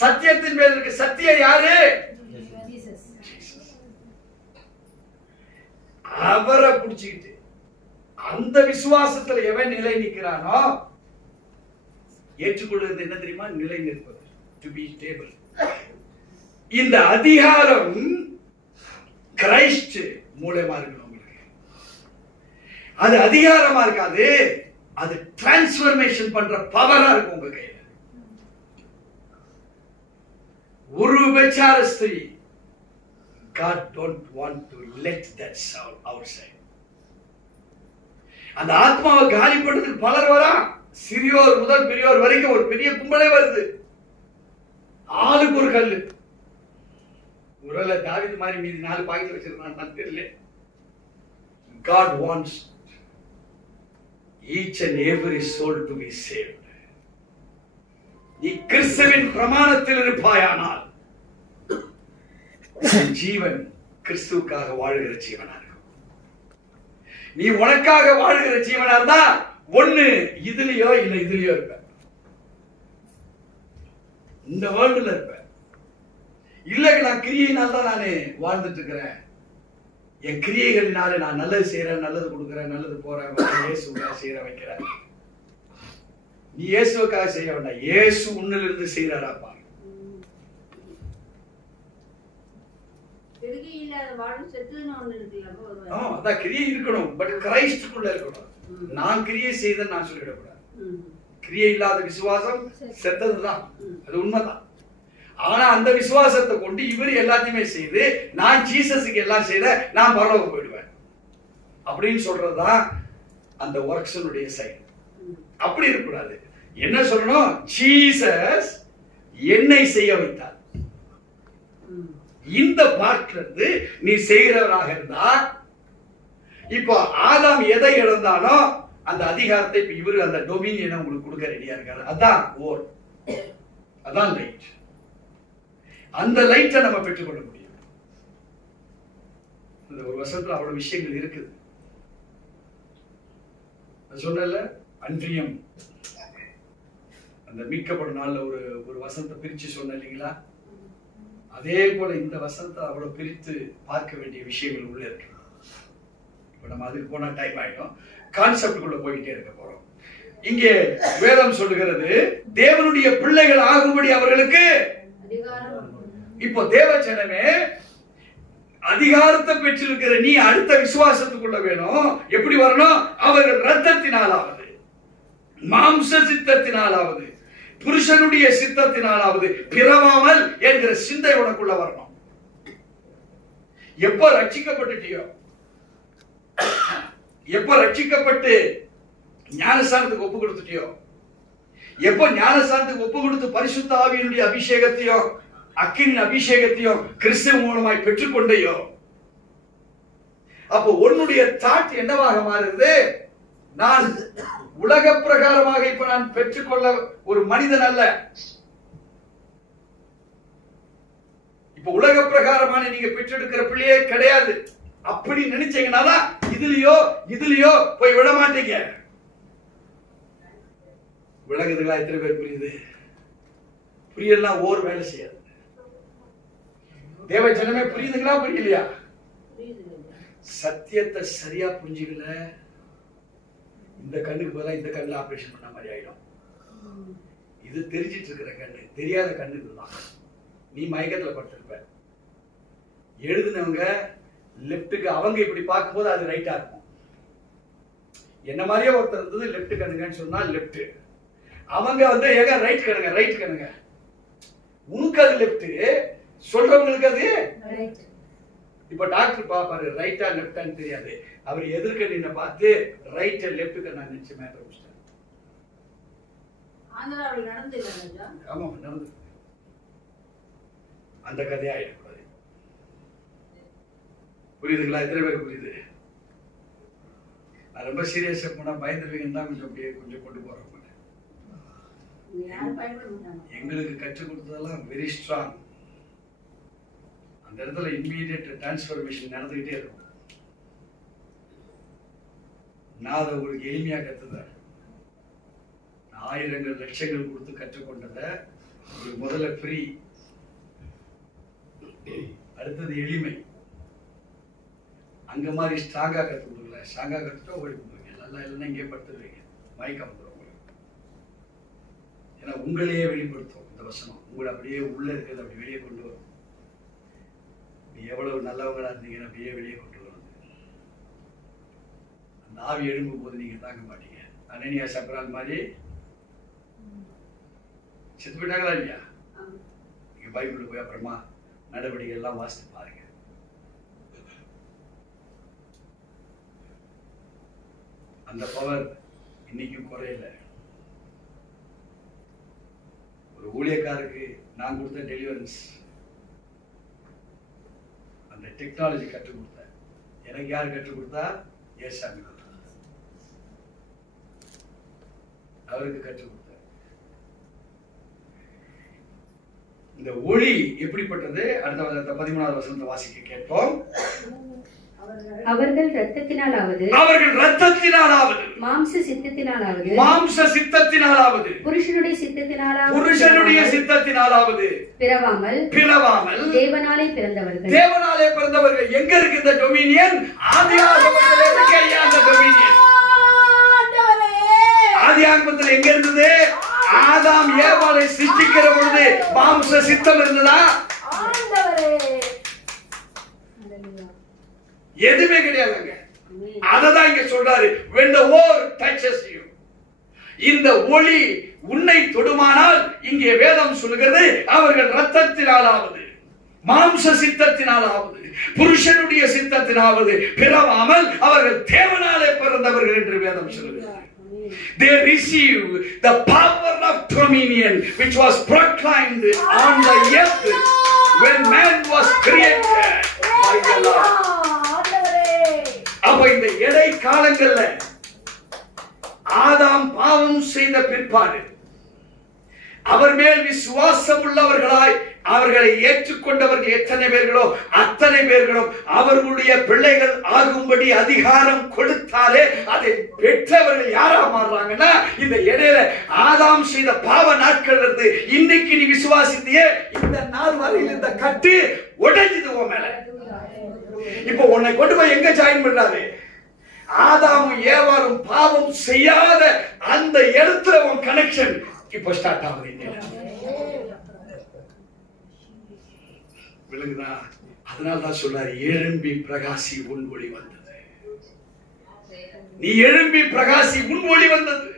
சத்தியத்தின் மேல் இருக்கு. சத்தியம் யாரு? அவரை புடிச்சுக்கிட்டு அந்த விசுவாசத்துல எவன் நிலை நிற்கிறானோ, ஏற்றுக்கொள்வது என்ன தெரியுமா? நிலை நிற்பது, டு பி ஸ்டேபிள். இந்த அதிகாரம் கிரைஸ்ட் மூலமா இருக்கணும் உங்களுக்கு. அது அதிகாரமா இருக்காது, அது டிரான்ஸ்ஃபர்மேஷன் பண்ற பவரா இருக்கும் உங்க கையில. ஒரு விபச்சார ஸ்திரீ, God don't want to let that soul outside. அந்த ஆத்மாவை காலி பண்றதுக்கு பலர் வரா, சிறியோர் முதல் பெரியோர் வரைக்கும் ஒரு பெரிய கும்பலே வருது. ஆளுக்கு ஒரு கல்லு. ஒருவேளை தாவீது மாதிரி மீதி 4 பாக்கெட் வச்சிருக்கான் தெரியல. God wants each and every soul to be saved. நீ கிறிஸ்துவின் பிரமாணத்தில் இருப்பாயானால் ஜீவன் கிறிஸ்துவுக்காக வாழுகிற ஜீவனா இருக்கும். நீ உனக்காக வாழுகிற ஜீவனா இருந்தா ஒண்ணு இதுலயோ இல்ல இதுலயோ இருப்ப, இந்த வேர்ல்டுல இருப்ப. இல்ல நான் கிரியையினால் தான் நானே வாழ்ந்துட்டு இருக்கிறேன், என் கிரியைகளினால நான் நல்லது செய்யறேன், நல்லது கொடுக்குறேன், நல்லது போறேன், இயேசுக்காக செய்யற வைக்கிறேன். நீ இயேசுக்காக செய்ய வேண்டாம், இயேசு உன்னிலிருந்து செய்யறாராப்பா. அதான் கிரியை இருக்கணும், பட் கிரைஸ்டுக்குள்ள இருக்கணும். நான் கிரியை செய்தேன் நான் சொல்லிடக்கூடாது. கிரியை இல்லாத விசுவாசம் செத்ததுதான், அது உண்மைதான். ஆனா அந்த விசுவாசத்தை கொண்டு இவர் எல்லாத்தையுமே செய்து நான் ஜீசஸுக்கு எல்லாம் செய்த நான் பரலோகம் போயிடுவேன் அப்படின்னு சொல்றதுதான் அந்த ஒர்க்ஸனுடைய சைடு. அப்படி இருக்கக்கூடாது. என்ன சொல்லணும்? ஜீசஸ் என்னை செய்ய வைத்தார். இந்த பார்ட்ல இருந்து நீ செய்கிறவராக இருந்தா, இப்போ ஆதாம் எதை இழந்தானோ அந்த அதிகாரத்தை இவரு அந்த டொமினியனை உங்களுக்கு கொடுக்க ரெடியா இருக்காரு. அதான் ஓர், அதான் லைட். அந்த லைட்டை நம்ம பெற்றுக்கொள்ள முடியும். இந்த ஒரு வருஷத்துல அவ்வளவு விஷயங்கள் இருக்குது. சொன்னல அன்றியம் அந்த மீட்கப்படும் நாள்ல ஒரு வசனத்தை பிரிச்சு சொன்ன இல்லைங்களா? அதே போல இந்த வசனத்தை அவ்வளவு பிரித்து பார்க்க வேண்டிய விஷயங்கள் உள்ள இருக்கு. இப்ப நம்ம அதுக்கு போனா டைம் ஆயிடும், கான்செப்டுக்குள்ள போயிட்டே இருக்க போறோம். இங்கே வேதம் சொல்லுகிறது தேவனுடைய பிள்ளைகள் ஆகும்படி அவர்களுக்கு. இப்போ தேவச்சனமே அதிகாரத்தை பெற்றிருக்கிற நீ அடுத்த விசுவாசத்துக்குள்ள வேணும். எப்படி வரணும்? அவர்கள் ரத்தத்தினாலாவது, மாம்ச சித்தத்தினாலாவது, புருஷனுடைய சித்தத்தினாலாவது பிறவாமல் என்கிற சிந்தை உனக்குள்ள வரணும். எப்ப ரட்சிக்கப்பட்டுட்டியோ, எப்ப ரட்சிக்கப்பட்டு ஞானஸ்தானத்துக்கு ஒப்பு கொடுத்துட்டியோ, எப்ப ஞானஸ்தானத்துக்கு ஒப்பு கொடுத்து பரிசுத்த ஆவியினுடைய அபிஷேகத்தையும் அக்கின் அபிஷேகத்தையும் கிறிஸ்து மூலமாய் பெற்றுக்கொண்டையோ, அப்போ உன்னுடைய தாட் என்னவாக மாறுது? நான் உலக பிரகாரமாக இப்ப நான் பெற்றுக்கொள்ள ஒரு மனிதன் அல்ல. இப்ப உலக பிரகாரமான நீங்க பெற்றெடுக்கிற பிள்ளையே கிடையாது. அப்படி நினைச்சீங்கன்னா இதுலயோ போய் விட மாட்டீங்க. விளங்குதுங்களா? எத்தனை பேர் புரியுது? புரியலாம், ஓர் வேலை செய்யாது. தேவ ஜனமே புரியுதுங்களா? புரியலையா? சத்தியத்தை சரியா புரிஞ்சுக்கல, இந்த கண்ணுக்கு பதிலா இந்த கண்ணுல ஆபரேஷன் பண்ண மாதிரி ஆயிடும். இது தெரிஞ்சிட்டு இருக்கிற கண்ணு, தெரியாத கண்ணு இதுதான். நீ மயக்கத்துல படுத்திருப்ப. எழுதுனவங்க லெப்டுக்கு அவங்க இப்படி பார்க்கும்போது அது ரைட்டா இருக்கும். என்ன மாதிரியே ஒருத்தர் இருந்தது லெப்ட் கண்ணுங்கன்னு சொன்னா லெப்ட், அவங்க ஏங்க ரைட் கண்ணுங்க, ரைட் கண்ணுங்க. உனக்கு அது லெப்ட், சொல்றவங்களுக்கு அது ரைட். இப்ப டாக்டர் பாப்பாரு ரைட்டா லெப்டான்னு தெரியாது, அவர் எதிர்க்க நின்ன பார்த்து ரைட் லெப்ட் கண்ணா நினைச்சு மேட்டர் முடிச்சிட்டாரு. ஆமா நடந்து அந்த கதையா ஆயிடக்கூடாது. புரியுதுங்களா? எத்தனை பேர் புரியுது? நான் ரொம்ப சீரியஸா போனா பயந்துருவீங்கன்னு தான் கொஞ்சம் கொண்டு போறோம். எங்களுக்கு கற்றுக் கொடுத்ததெல்லாம் வெரி ஸ்ட்ராங். அந்த இடத்துல இம்மீடியட் டிரான்ஸ்ஃபர்மேஷன் நடந்துகிட்டே இருக்கும். நான் அதை உங்களுக்கு எளிமையா கத்துதேன். ஆயிரங்கள் லட்சங்கள் கொடுத்து கற்றுக்கொண்டத ஒரு முதல்ல ஃப்ரீ, அடுத்தது எளிமை. அங்க மாதிரி ஸ்ட்ராங்கா கத்து கொடுக்கல. ஸ்ட்ராங்கா கத்துட்டா ஓடி போடுவீங்க, நல்லா இல்லைன்னா இங்கே படுத்துருவீங்க, மயக்கம் வந்துடும். ஏன்னா உங்களையே வெளிப்படுத்தும் இந்த வசனம். உங்களை அப்படியே உள்ள இருக்கிறது அப்படி வெளியே கொண்டு வரும். நீ எவ்வளவு நல்லவங்களா இருந்தீங்கன்னு அப்படியே வெளியே கொண்டு வரும். அந்த ஆவி எழும்பும் போது நீங்க தாங்க மாட்டீங்க. அனனியா சப்ரான் மாதிரி செத்து போயிட்டாங்களா இல்லையா? நீங்க பைபிள் போய் அப்புறமா நடவடிக்கை எல்லாம் வாசித்து பாருங்க. அந்த பவர் இன்னைக்கும் குறையல. ஒரு ஊழியக்காருக்கு நான் கொடுத்த டெலிவரன்ஸ், அந்த டெக்னாலஜி கற்றுக் கொடுத்தேன். எனக்கு யார் கற்றுக் கொடுத்தா? ஏசாமி கொடுத்தார். அவருக்கு கற்றுக் கொடுத்தார். இந்த ஒளி எப்படிப்பட்டது? அடுத்த 13வது வசனத்தை வாசிக்க கேட்போம். அவர்கள் இரத்தத்தினாலாவது மாம்ச சித்தத்தினாலாவது புருஷனுடைய சித்தத்தினாலாவது பிறவாமல் தேவனாலே பிறந்தவர்கள். எங்க இருக்கு இந்த டொமினியன்? ஆதியாகமத்திலே இருக்கு. அந்த டொமினியன் ஆதியாகமத்தில் எங்க இருந்தது? ஆதாம் ஏவாளை சிருஷ்டிக்கிற பொழுது மாம்ச சித்தம் இருந்ததா? எதுவுமே கிடையாதுங்க. அததான் இங்க சொல்றாரு, when the word touches you. இந்த ஒளி உன்னை தொடுமானால் இங்கே வேதம் சொல்லுகிறது, அவர்கள் இரத்தத்தினாலாவது மாம்ச சித்தத்தினாலாவது புருஷனுடைய சித்தத்தினாவது பிறவாமல் அவர்கள் தேவனாலே பிறந்தவர்கள் என்று வேதம் சொல்லுகிறது. They receive the power of dominion which was proclaimed on the earth when man was created by the Lord. அப்ப இந்த இடை காலங்கள்ல ஆதாம் பாவம் செய்த பிற்பாடு அவர் மேல் விசுவாசம் உள்ளவர்களாய் அவர்களை ஏற்றுக்கொண்டவர்கள் எத்தனை பேர்களோ அத்தனை பேர்களும் அவர்களுடைய பிள்ளைகள் ஆகும்படி அதிகாரம் கொடுத்தாலே அதை பெற்றவர்கள் யாரா மாறுறாங்கன்னா, இந்த இடையில ஆதாம் செய்த பாவ நாட்கள் இருந்து இன்னைக்கு நீ விசுவாசித்தியே இந்த நாள் வரையில் இந்த கட்டு உடைஞ்சது உன் மேல. இப்போ உன்னை கொண்டு போய் எங்க ஜாயின் பண்றாரு? ஆதாமும் ஏவாளும் பாவம் செய்யாத அந்த இடத்துல உன் கனெக்ஷன் இப்ப ஸ்டார்ட் ஆகுது. விளங்குதா? அதனால்தான் சொல்றாரு, எழும்பி பிரகாசி உன் ஒளி வந்தது. நீ எழும்பி பிரகாசி உன் ஒளி வந்தது.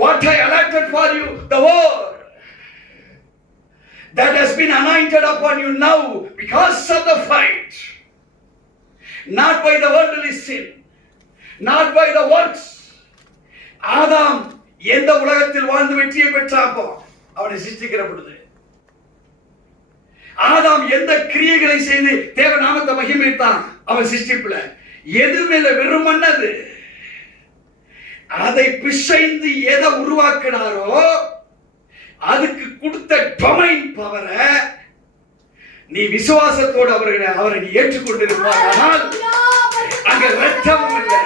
What I allotted for you, the word that has been anointed upon you now because of the fight, not by the worldly sin, not by the works. ஆதாம் எந்த உலகத்தில் வாழ்ந்து வெற்றியை பெற்றாப்போ அவனை சிருஷ்டிக்கிற பொழுது, ஆதாம் எந்த கிரியைகளை செய்து தேவ நாமத்தை மகிமைத்தான் அவன் சிருஷ்டிப்புல எது மேல வெறுமன்னது அதை பிசைந்து எதை உருவாக்கினாரோ அதுக்கு கொடுத்த டொமைன் பவரை நீ விசுவாசத்தோடு அவரை நீ ஏற்றுக்கொண்டிருப்பானால் அங்க ரத்தமும் இல்லை,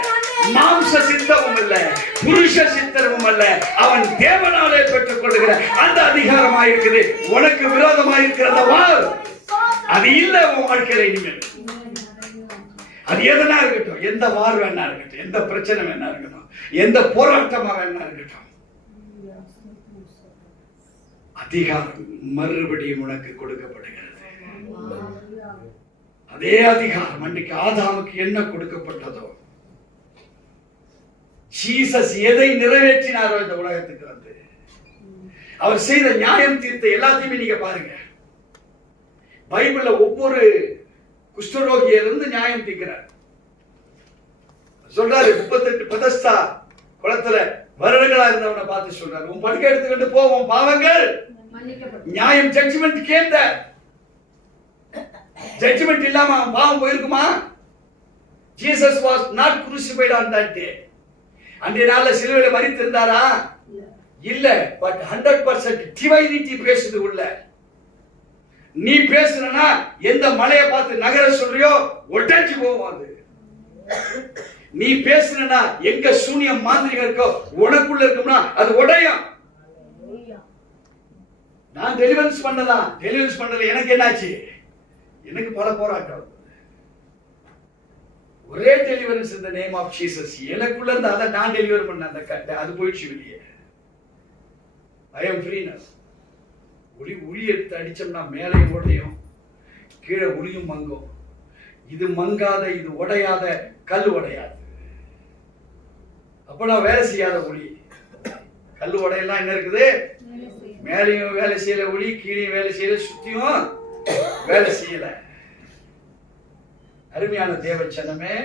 மாம்ச சித்தமும் இல்லை, புருஷ சித்தமும் அல்ல, அவன் தேவனாலே பெற்றுக் கொள்ளுகிற அந்த அதிகாரமாக இருக்குது. உனக்கு விரோதமாக இருக்கிற வார் அது இல்ல உன் வாழ்க்கையில இனிமேல். அது எதனா இருக்கட்டும், எந்த வார் வேணா இருக்கட்டும், எந்த பிரச்சனை வேணா இருக்கட்டும், எந்த போராட்டமா வேணா இருக்கட்டும், அதிகாரம் மறுபடியும் உனக்கு கொடுக்கப்படுகிறது. அதே அதிகாரம் அன்றைக்கு ஆதாமுக்கு என்ன கொடுக்கப்பட்டதோ, ஜீசஸ் எதை நிறைவேற்றினாரோ இந்த உலகத்துக்கு வந்து அவர் செய்த நியாயம் தீர்த்த எல்லாத்தையுமே நீங்க பாருங்க. பைபிள்ல ஒவ்வொரு குஷ்டரோகியிலிருந்து நியாயம் தீர்க்கிறார். சொல்றாரு 38 பெதஸ்தா குளத்துல வருடங்களா இருந்தவனை பார்த்து சொல்றாரு, உன் படுக்கை எடுத்துக்கிட்டு போ, உன் பாவங்கள் நியாயம் ஜட்ஜ்மெண்ட் கேம் தேர். ஜட்ஜ்மெண்ட் இல்லாம அவன் பாவம் போயிருக்குமா? Jesus was not crucified on that day. அன்றைய நாள்ல சிலுவையில மரித்திருந்தாரா? இல்ல. பட் 100% டிவைனிட்டி பேசுது உள்ள. நீ பேசுறனா எந்த மலையை பார்த்து நகர சொல்றியோ ஒட்டஞ்சு போகும் அது. நீ பேசுறனா எங்க சூனியம் மாந்திரிகம் இருக்கோ உனக்குள்ள இருக்கும்னா அது உடையும். நான் டெலிவரன்ஸ் பண்ணல, எனக்கு என்னாச்சு? எனக்கு பல போராட்டம். ஒரே டெலிவரன்ஸ் இந்த நேம் ஆஃப் ஜீசஸ். எனக்குள்ள இருந்து அதை நான் டெலிவர் பண்ண அந்த கட்டை அது போயிடுச்சு வெளியே. I am freeness. உளி எடுத்து அடிச்சோம்னா மேலையும் உடையும், கீழே உளியும் மங்கும். இது மங்காத, இது உடையாத, கல் உடையாது. அப்ப நான் வேலை செய்யாத உளி. கல் உடையெல்லாம் என்ன இருக்குது? மேலையும் வேலை செய்யல உளி, கீழையும் வேலை செய்யல, சுத்தியும் வேலை செய்யல. அருமையான தேவச்சனமே,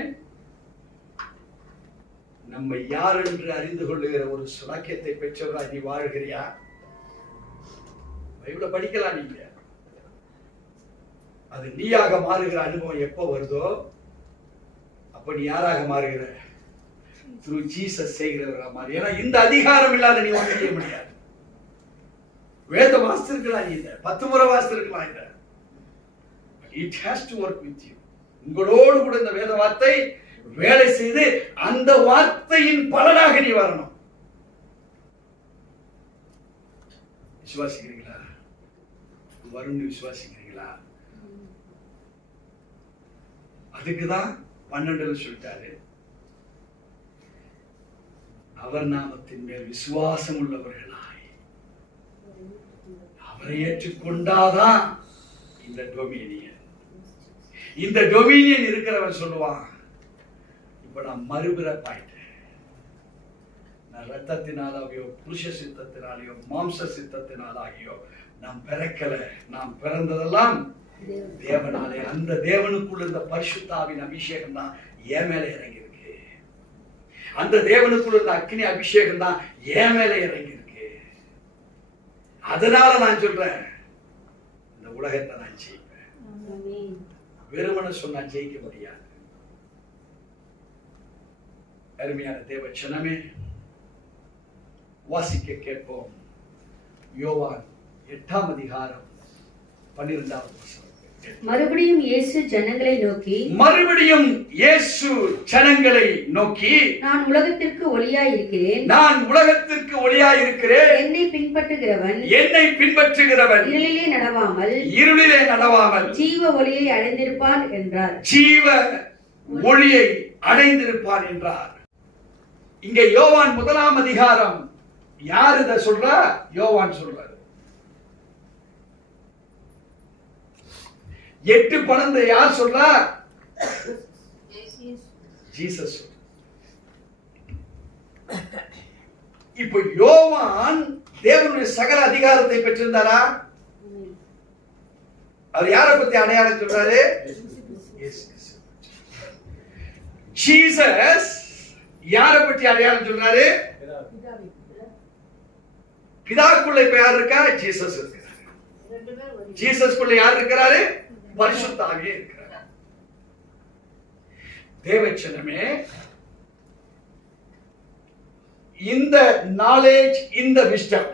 நம்ம யார் என்று அறிந்து கொள்ளுகிற ஒரு சுலாக்கியத்தை பெற்றவரா நீ வாழ்கிறியா? பைபிளை படிக்கலாம் நீங்க. அது நீயாக மாறுகிற அனுபவம் எப்ப வருதோ அப்ப நீ யாராக மாறுகிற? த்ரூ ஜீசஸ் செய்கிறவரா மாறி. ஏன்னா இந்த அதிகாரம் இல்லாத நீ ஒன்றும் செய்ய முடியாது. வேத வாசித்திருக்கலாம், இந்த 10 முறை வாசித்திருக்கலாம், இந்த it has to work with you. உங்களோடு கூட இந்த வேத வார்த்தை வேலை செய்து அந்த வார்த்தையின் பலனாக நீ வரணும். விசுவாசிக்கிறீங்களா? வரும்னு விசுவாசிக்கிறீங்களா? அதுக்குதான் 12 சொல்லிட்டாரு, அவர் நாமத்தின் மேல் விசுவாசம் உள்ளவர்களாய் அவரை ஏற்றுக்கொண்டாதான் இந்த டொமினியன். இந்த டொமினியன் இருக்கிறவன் சொல்லுவான், இப்ப நான் மறுபிறப்பாயிட்டேன். நான் ரத்தத்தினாலாகியோ புருஷ சித்தத்தினாலேயோ மாம்ச சித்தத்தினாலாகியோ நாம் பிறக்கல. நாம் பிறந்ததெல்லாம் தேவனாலே. அந்த தேவனுக்குள்ள இந்த பரிசுத்தாவின் அபிஷேகம் தான் என் மேல இறங்கி இருக்கு. அந்த தேவனுக்குள்ள இந்த அக்னி அபிஷேகம் தான் என் மேல இறங்கி இருக்கு. அதனால நான் சொல்றேன், இந்த உலகத்தை நான் ஜெயிப்பேன். வெறுமன சொன்னா ஜெயிக்க முடியாது. அருமையான தேவச்சனமே, வாசிக்க கேட்போம். யோவான் 8ஆம் அதிகாரம் 12ஆவது வசனம். மறுபடியும் இயேசு ஜனங்களை நோக்கி, நான் உலகத்திற்கு ஒளியாய் இருக்கிறேன். என்னை பின்பற்றுகிறவன் இருளிலே நடவாமல் ஜீவ ஒளியை அடைந்திருப்பான் என்றார். ஜீவ ஒளியை அடைந்திருப்பான் என்றார். இங்கே யோவான் 1ஆம் அதிகாரம் யார் இதை சொல்றா? யோவான் சொல்றார். 8:12 யார் சொல்றா? ஜீசஸ். இப்ப யோவான் தேவனுடைய சகல அதிகாரத்தை பெற்றிருந்தாரா? அவர் யாரை பத்தி அடையாளம் சொல்றாரு? ஜீசஸ் யாரை பற்றி அடையாளம் சொல்றாரு? பிதாக்குள்ள இப்ப யார் இருக்கா? ஜீசஸ் இருக்கிறார். ஜீசஸ்குள்ள யார் இருக்கிறாரு? பரிசுத்த ஆவியே இருக்கிறார். தேவச்சனமே, இந்த நாலேஜ், இந்த விஸ்டம்,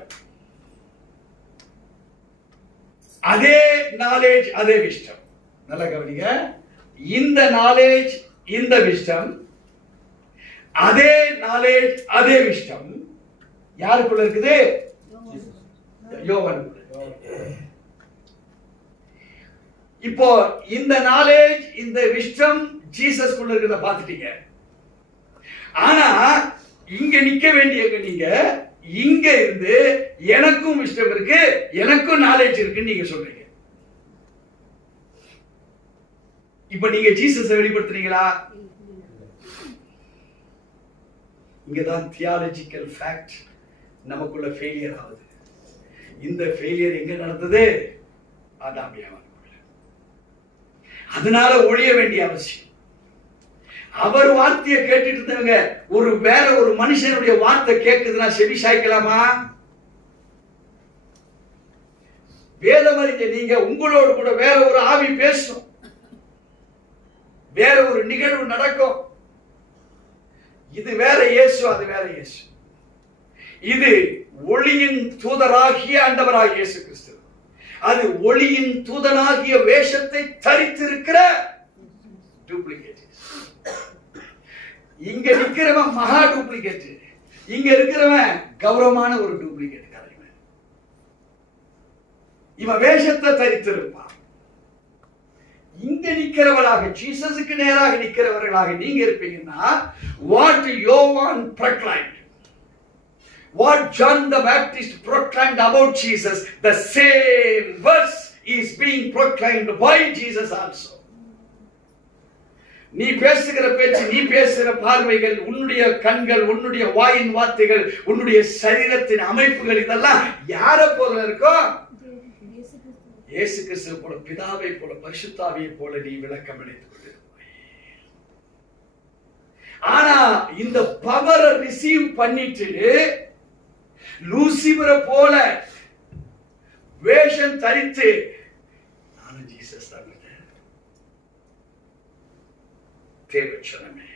அதே நாலேஜ் அதே விஸ்டம். நல்ல கவனிங்க. இந்த நாலேஜ் இந்த விஸ்டம், அதே நாலேஜ் அதே விஸ்டம் யாருக்குள்ள இருக்குது? யோவானுக்குள்ள. இப்போ இந்த நாலேஜ் இந்த விஸ்டம் ஜீசஸ் குள்ள இருக்கிறத பார்த்துட்டீங்க. ஆனா இங்க நிக்க வேண்டிய நீங்க இங்க இருந்து எனக்கும் விஸ்டம் இருக்கு, எனக்கும் நாலேஜ் இருக்குன்னு நீங்க சொல்றீங்க. இப்ப நீங்க ஜீசஸை வெளிப்படுத்துறீங்களா? இங்கதான் தியாலஜிக்கல் ஃபேக்ட் நமக்குள்ள ஃபெயிலியர் ஆகுது. இந்த ஃபெயிலியர் எங்க நடந்தது? ஆதாம் ஏவாளுக்குள்ள. அதனால ஒழிய வேண்டிய அவசியம். அவர் வார்த்தையை கேட்டுட்டு இருந்தவங்க ஒரு வேற ஒரு மனுஷனுடைய வார்த்தை கேட்குதுன்னா செவி சாய்க்கலாமா? வேதம் அறிஞ்ச நீங்க உங்களோடு கூட வேற ஒரு ஆவி பேசும், வேற ஒரு நிகழ்வு நடக்கும். இது வேற இயேசு, அது வேற இயேசு. இது ஒளியின் தூதராகிய ஆண்டவராகிய இயேசு கிறிஸ்து. அது ஒளியின் தூதனாகிய வேஷத்தை தரித்திருக்கிற டூப்ளிகேட். இங்க நிக்கிறவன் மகா டூப்ளிகேட், இங்க இருக்கிறவன் கௌரவமான ஒரு டூப்ளிகேட். இவன் வேஷத்தை தரித்திருப்பான். இங்க நிக்கிறவர்களாக ஜீசஸுக்கு நேராக நிக்கிறவர்களாக நீங்க இருப்பீங்கன்னா, வாட் யோவான் proclaimed, what John the Baptist proclaimed about Jesus, the same verse is being proclaimed by Jesus also. நீ பேசுகிற பேச்சு, நீ பேசுகிற பார்வைகள், உன்னுடைய கண்கள், உன்னுடைய வாயின் வார்த்தைகள், உன்னுடைய சரீரத்தின் அமைப்புகள், இதெல்லாம் யாரை போல இருக்கும்? இயேசு கிறிஸ்துவை போல, பிதாவை போல, பரிசுத்தாவியை போல நீ விளக்கம் அளித்துக் கொண்டிருக்கிறாய். ஆனா இந்த பவரை ரிசீவ் பண்ணிட்டு லூசிபரை போல வேஷம் தரித்து நானும் ஜீசஸ் தான் தேவச்சனமே,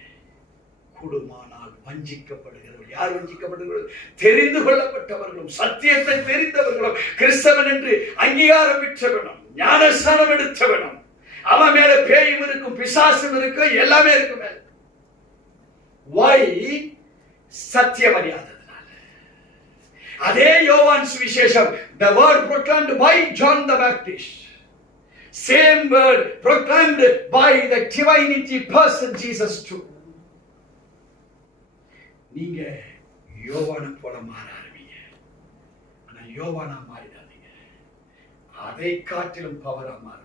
கூடுமானால் வஞ்சிக்கப்படுகிறவர்கள். யார் வஞ்சிக்கப்படுகிறவர்கள்? தெரிந்து கொள்ளப்பட்டவர்களும் சத்தியத்தை தெரிந்தவர்களும் கிறிஸ்தவன் என்று அங்கீகாரம் பெற்றவனும் ஞானஸ்நானம் எடுத்தவனும். அவன் மேல பேயும் இருக்கும், பிசாசும் இருக்கும், எல்லாமே இருக்கும். வாய் சத்தியம் அறியாததுனால. அதே யோவான் சுவிசேஷம், the word proclaimed by John the Baptist, same word proclaimed by the divinity person Jesus too. நீங்க யோவானை போல மாற ஆரம்பிங்க. ஆனா யோவானா மாறிடாதீங்க, அதை காட்டிலும் பவரா மாற.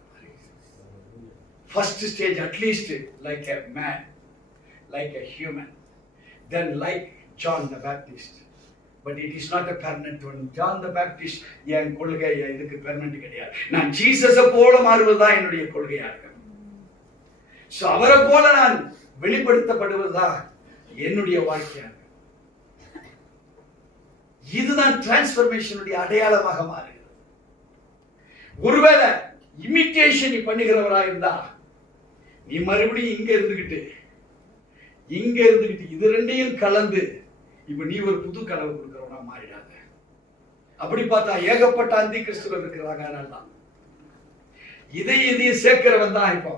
First stage at least like a man, like a human, then like John the Baptist. But it is not a permanent one. John the Baptist என் கொள்கை இதுக்கு பெர்மனன்ட் கிடையாது. நான் ஜீசஸை போல மாறுவதுதான் என்னுடைய கொள்கையா இருக்கு. சோ அவரை போல நான் வெளிப்படுத்தப்படுவதுதான் என்னுடைய வாழ்க்கையா இருக்கு. இதுதான் டிரான்ஸ்பர்மேஷனுடைய அடையாளமாக மாறுகிறது. ஒருவேளை இமிட்டேஷன் நீ பண்ணுகிறவரா இருந்தா, நீ மறுபடியும் இங்க இருந்துகிட்டு இது ரெண்டையும் கலந்து இப்ப நீ ஒரு புது கனவு கொடுக்கிறவனா மாறிடாத. அப்படி பார்த்தா ஏகப்பட்ட அந்தி கிறிஸ்துவ இருக்கிறாங்க. அதனால இதையும் சேர்க்கிறவன் தான் இப்போ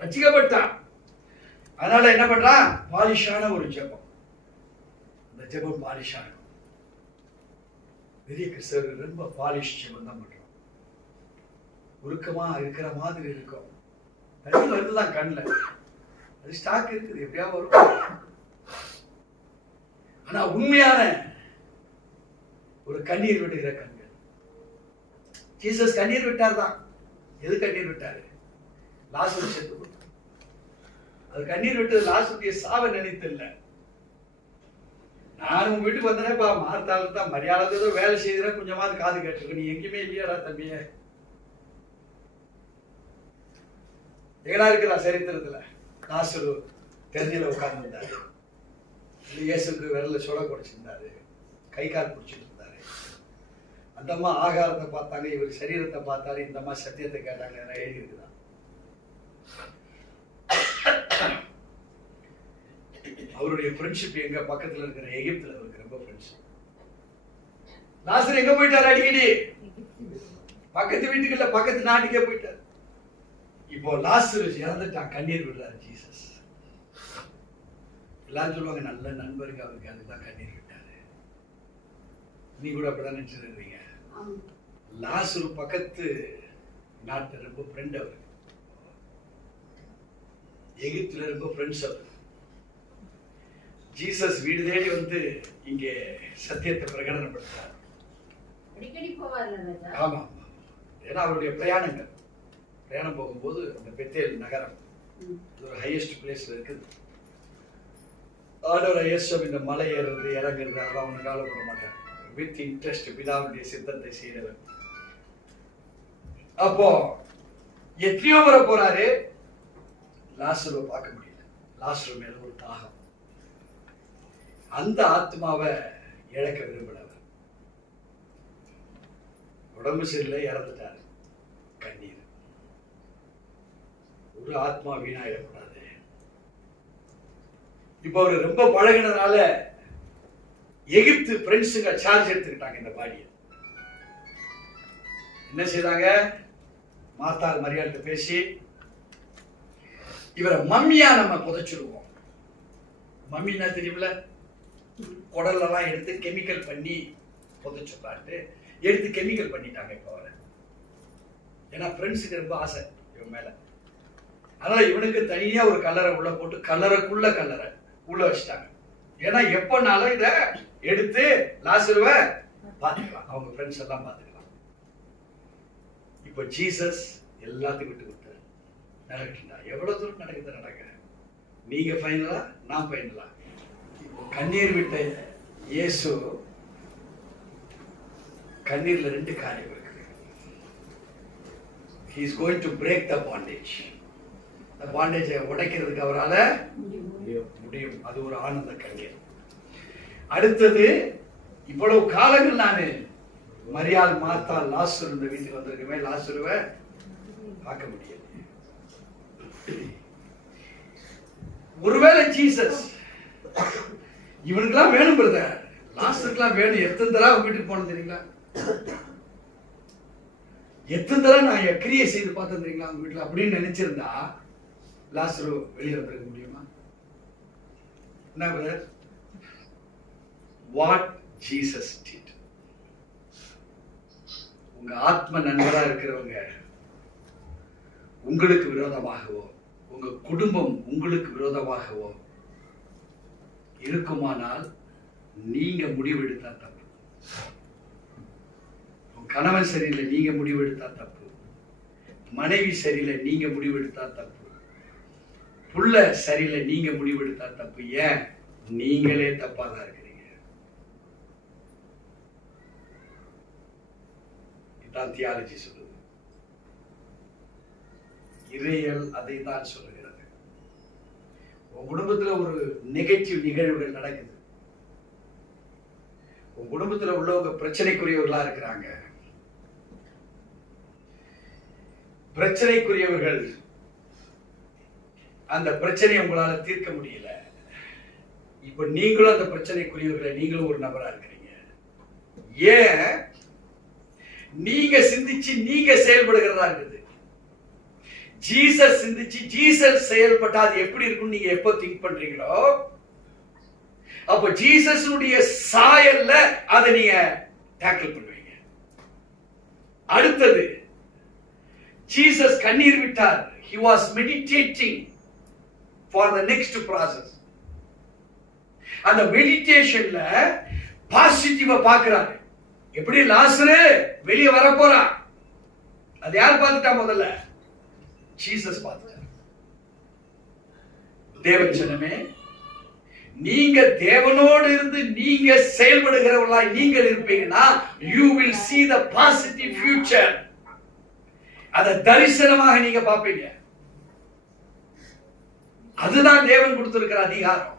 ரட்சிக்கப்பட்டான். அதனால என்ன பண்றான்? பாலிஷான ஒரு ஜெபம். அந்த ஜெபம் பாலிஷான, பெரிய கிறிஸ்தவர்கள் ரொம்ப பாலிஷ் ஜெபம் தான் பண்றோம். உருக்கமா இருக்கிற மாதிரி இருக்கும். தண்ணி வருதுதான் கண்ணுல, அது ஸ்டாக் இருக்குது, எப்படியா வரும். ஆனா உண்மையான ஒரு கண்ணீர் விடுகிற கண்கள். ஜீசஸ் கண்ணீர் விட்டார் தான். எது கண்ணீர் விட்டாரு? லாசரு செத்து போட்டார். அது கண்ணீர் விட்டது லாசருடைய சாவை நினைத்து இல்ல. நான் உங்க வீட்டுக்கு வந்தேனேப்பா, மார்த்தால தான் மரியாதை ஏதோ வேலை செய்கிற கொஞ்சமாவது காது கேட்டிருக்க, நீ எங்கேயுமே இல்லையாடா தம்பிய. எங்கடா இருக்கிறா சரித்திரத்துல? லாசரு தெரிஞ்சல உட்கார்ந்து இருந்தாரு, இயேசுக்கு விரல சொல குடிச்சிருந்தாரு, கை கால் பிடிச்சிட்டு இருந்தாரு. அந்த அம்மா ஆகாரத்தை பார்த்தாங்க, இவர் சரீரத்தை பார்த்தாரு, இந்த அம்மா சத்தியத்தை கேட்டாங்க. எழுதி இருக்குதான். அவருடைய ஃப்ரெண்ட்ஷிப் எங்க பக்கத்துல இருக்கிற எகிப்துல அவருக்கு ரொம்ப ஃப்ரெண்ட்ஷிப். லாசர் எங்க போயிட்டாரு? அடிக்கடி பக்கத்து வீட்டுக்கு இல்ல, பக்கத்து நாட்டுக்கே போயிட்டாரு. இப்போ லாசர் இறந்துட்டான், கண்ணீர் விடுறாரு ஜீசஸ். எல்லாரும் சொல்லுவாங்க நல்ல நண்பருக்கு அவருக்கு அதுதான் கண்ணீர் விட்டாரு. நீ கூட அப்படிதான் நினைச்சிருக்கீங்க. லாசரு பக்கத்து நாட்டு ரொம்ப ஃப்ரெண்ட் அவருக்கு, எகிப்துல ரொம்ப ஃப்ரெண்ட்ஸ் அவருக்கு. ஜீசஸ் வீடு தேடி வந்து இங்கே சத்தியத்தை பிரகடனப்படுத்தார். ஆமா, ஏன்னா அவருடைய பிரயாணம் போகும்போது அந்த பெத்தேல் நகரம் ஒரு ஹையஸ்ட் பிளேஸ்ல இருக்குது. ஆண்டவர் இயேசு இந்த மலை ஏறுறது இறங்குறது அதெல்லாம் அவனு காலப்பட மாட்டார். வித் இன்ட்ரெஸ்ட் பிதாவுடைய சித்தத்தை செய்தவர். அப்போ எத்தனையோ முறை போறாரு, லாசருவை பார்க்க முடியல. லாசரு மேல ஒரு தாகம். அந்த ஆத்மாவை இழக்க விரும்பினவர். உடம்பு சரியில்லை, இறந்துட்டாரு. கண்ணீர். ஒரு ஆத்மா வீணாயிடக்கூடாது. இப்ப அவரு ரொம்ப பழகினதுனால எகிப்து பிரெண்ட்ஸுங்க சார்ஜ் எடுத்துக்கிட்டாங்க இந்த பாடியை. என்ன செய்தாங்க? மார்த்தாள் மரியாதை பேசி இவரை மம்மியா நம்ம புதைச்சிருவோம். மம்மின்னா தெரியுமில்ல, குடலெல்லாம் எடுத்து கெமிக்கல் பண்ணி புதைச்சுட்டான்ட்டு எடுத்து கெமிக்கல் பண்ணிட்டாங்க இப்ப அவரை. ஏன்னா ஃப்ரெண்ட்ஸுக்கு ரொம்ப ஆசை இவன் மேல. அதனால இவனுக்கு தனியா ஒரு கல்லறை உள்ள போட்டு கல்லறைக்குள்ள கல்லறை உள்ள வச்சுட்டாங்க. ஏன்னா எப்பனாலும் இத எடுத்து லாசருவை பார்த்துக்கலாம், அவங்க ஃப்ரெண்ட்ஸ் எல்லாம் பார்த்துக்கலாம். இப்போ ஜீசஸ் எல்லாத்தையும் விட்டு கொடுத்தாரு. நடக்குதா? எவ்வளவு தூரம் நடக்குது? நடக்க நீங்க ஃபைனலா, நான் ஃபைனலா? இப்போ கண்ணீர் விட்ட இயேசு கண்ணீர்ல 2 காரியம் இருக்கு. He is going to break the bondage. அந்த பாண்டேஜை உடைக்கிறதுக்கு அவரால முடியும். அது ஒரு ஆனந்த கண்ணீர். அடுத்தது, இவ்வளவு காலங்கள் நான் மரியாள், மார்த்தா, லாசரு இந்த வீட்டுக்கு வந்திருக்கவே, லாசருவை பார்க்க முடியாது. ஒருவேளை ஜீசஸ் இவனுக்கெல்லாம் வேணும், பிரதர், லாசருக்கெல்லாம் வேணும், எத்தனை தடவை வீட்டுக்கு போனது தெரியுங்களா? எத்தனை தடவை நான் கிரியை செய்து பார்த்தேன் தெரியுங்களா அவங்க வீட்டுல அப்படின்னு நினைச்சிருந்தா லாசரு வெளியே வந்திருக்க முடியுமா? என்ன பிரதர்? What Jesus did. உங்க ஆத்ம நண்பரா இருக்கிறவங்க உங்களுக்கு விரோதமாகவோ, உங்க குடும்பம் உங்களுக்கு விரோதமாகவோ இருக்குமானால் நீங்க முடிவெடுத்தா தப்பு. கணவன் சரியில்லை, நீங்க முடிவெடுத்தா தப்பு. மனைவி சரியில்லை, நீங்க முடிவெடுத்தா தப்பு. புள்ள சரியில்லை, நீங்க முடிவெடுத்தா தப்பு. ஏன்? நீங்களே தப்பாதான் இருக்கிறீங்க. இதுதான் தியாலஜி சொல்லுது. இறையல் அதை தான் சொல்லுகிறது. உங்க குடும்பத்துல ஒரு நெகட்டிவ் நிகழ்வுகள் நடக்குது, உங்க குடும்பத்துல உள்ளவங்க பிரச்சனைக்குரியவர்களா இருக்கிறாங்க. பிரச்சனைக்குரியவர்கள் அந்த பிரச்சனையை உங்களால தீர்க்க முடியல. இப்ப நீங்களும் அந்த பிரச்சனைக்குரியவர்களை, நீங்களும் ஒரு நபரா இருக்கிறீங்க. ஏன்? நீங்க சிந்திச்சு நீங்க செயல்படுகிறதா இருக்குது. ஜீசஸ் சிந்திச்சு ஜீசஸ் செயல்பட்டா அது எப்படி இருக்கும் நீங்க எப்போ திங்க் பண்றீங்களோ, அப்போ ஜீசஸுடைய சாயல்ல அதை நீங்க டேக்கிள் பண்ணுவீங்க. அடுத்தது, ஜீசஸ் கண்ணீர் விட்டார். He was meditating for the next process. அந்த மெடிடேஷன்ல பாசிட்டிவா பார்க்கிறாரு. எப்படி? லாசரு வெளியே வர போறான். அது யார் பார்த்துட்டா? முதல்ல ஜீசஸ் பார்த்துட்டார். தேவஜனமே, நீங்க தேவனோடு இருந்து நீங்க செயல்படுகிறவர்களாய் நீங்கள் இருப்பீங்கன்னா you will see the positive future. அத தரிசனமாக நீங்க பார்ப்பீங்க. அதுதான் தேவன் கொடுத்திருக்கிற அதிகாரம்.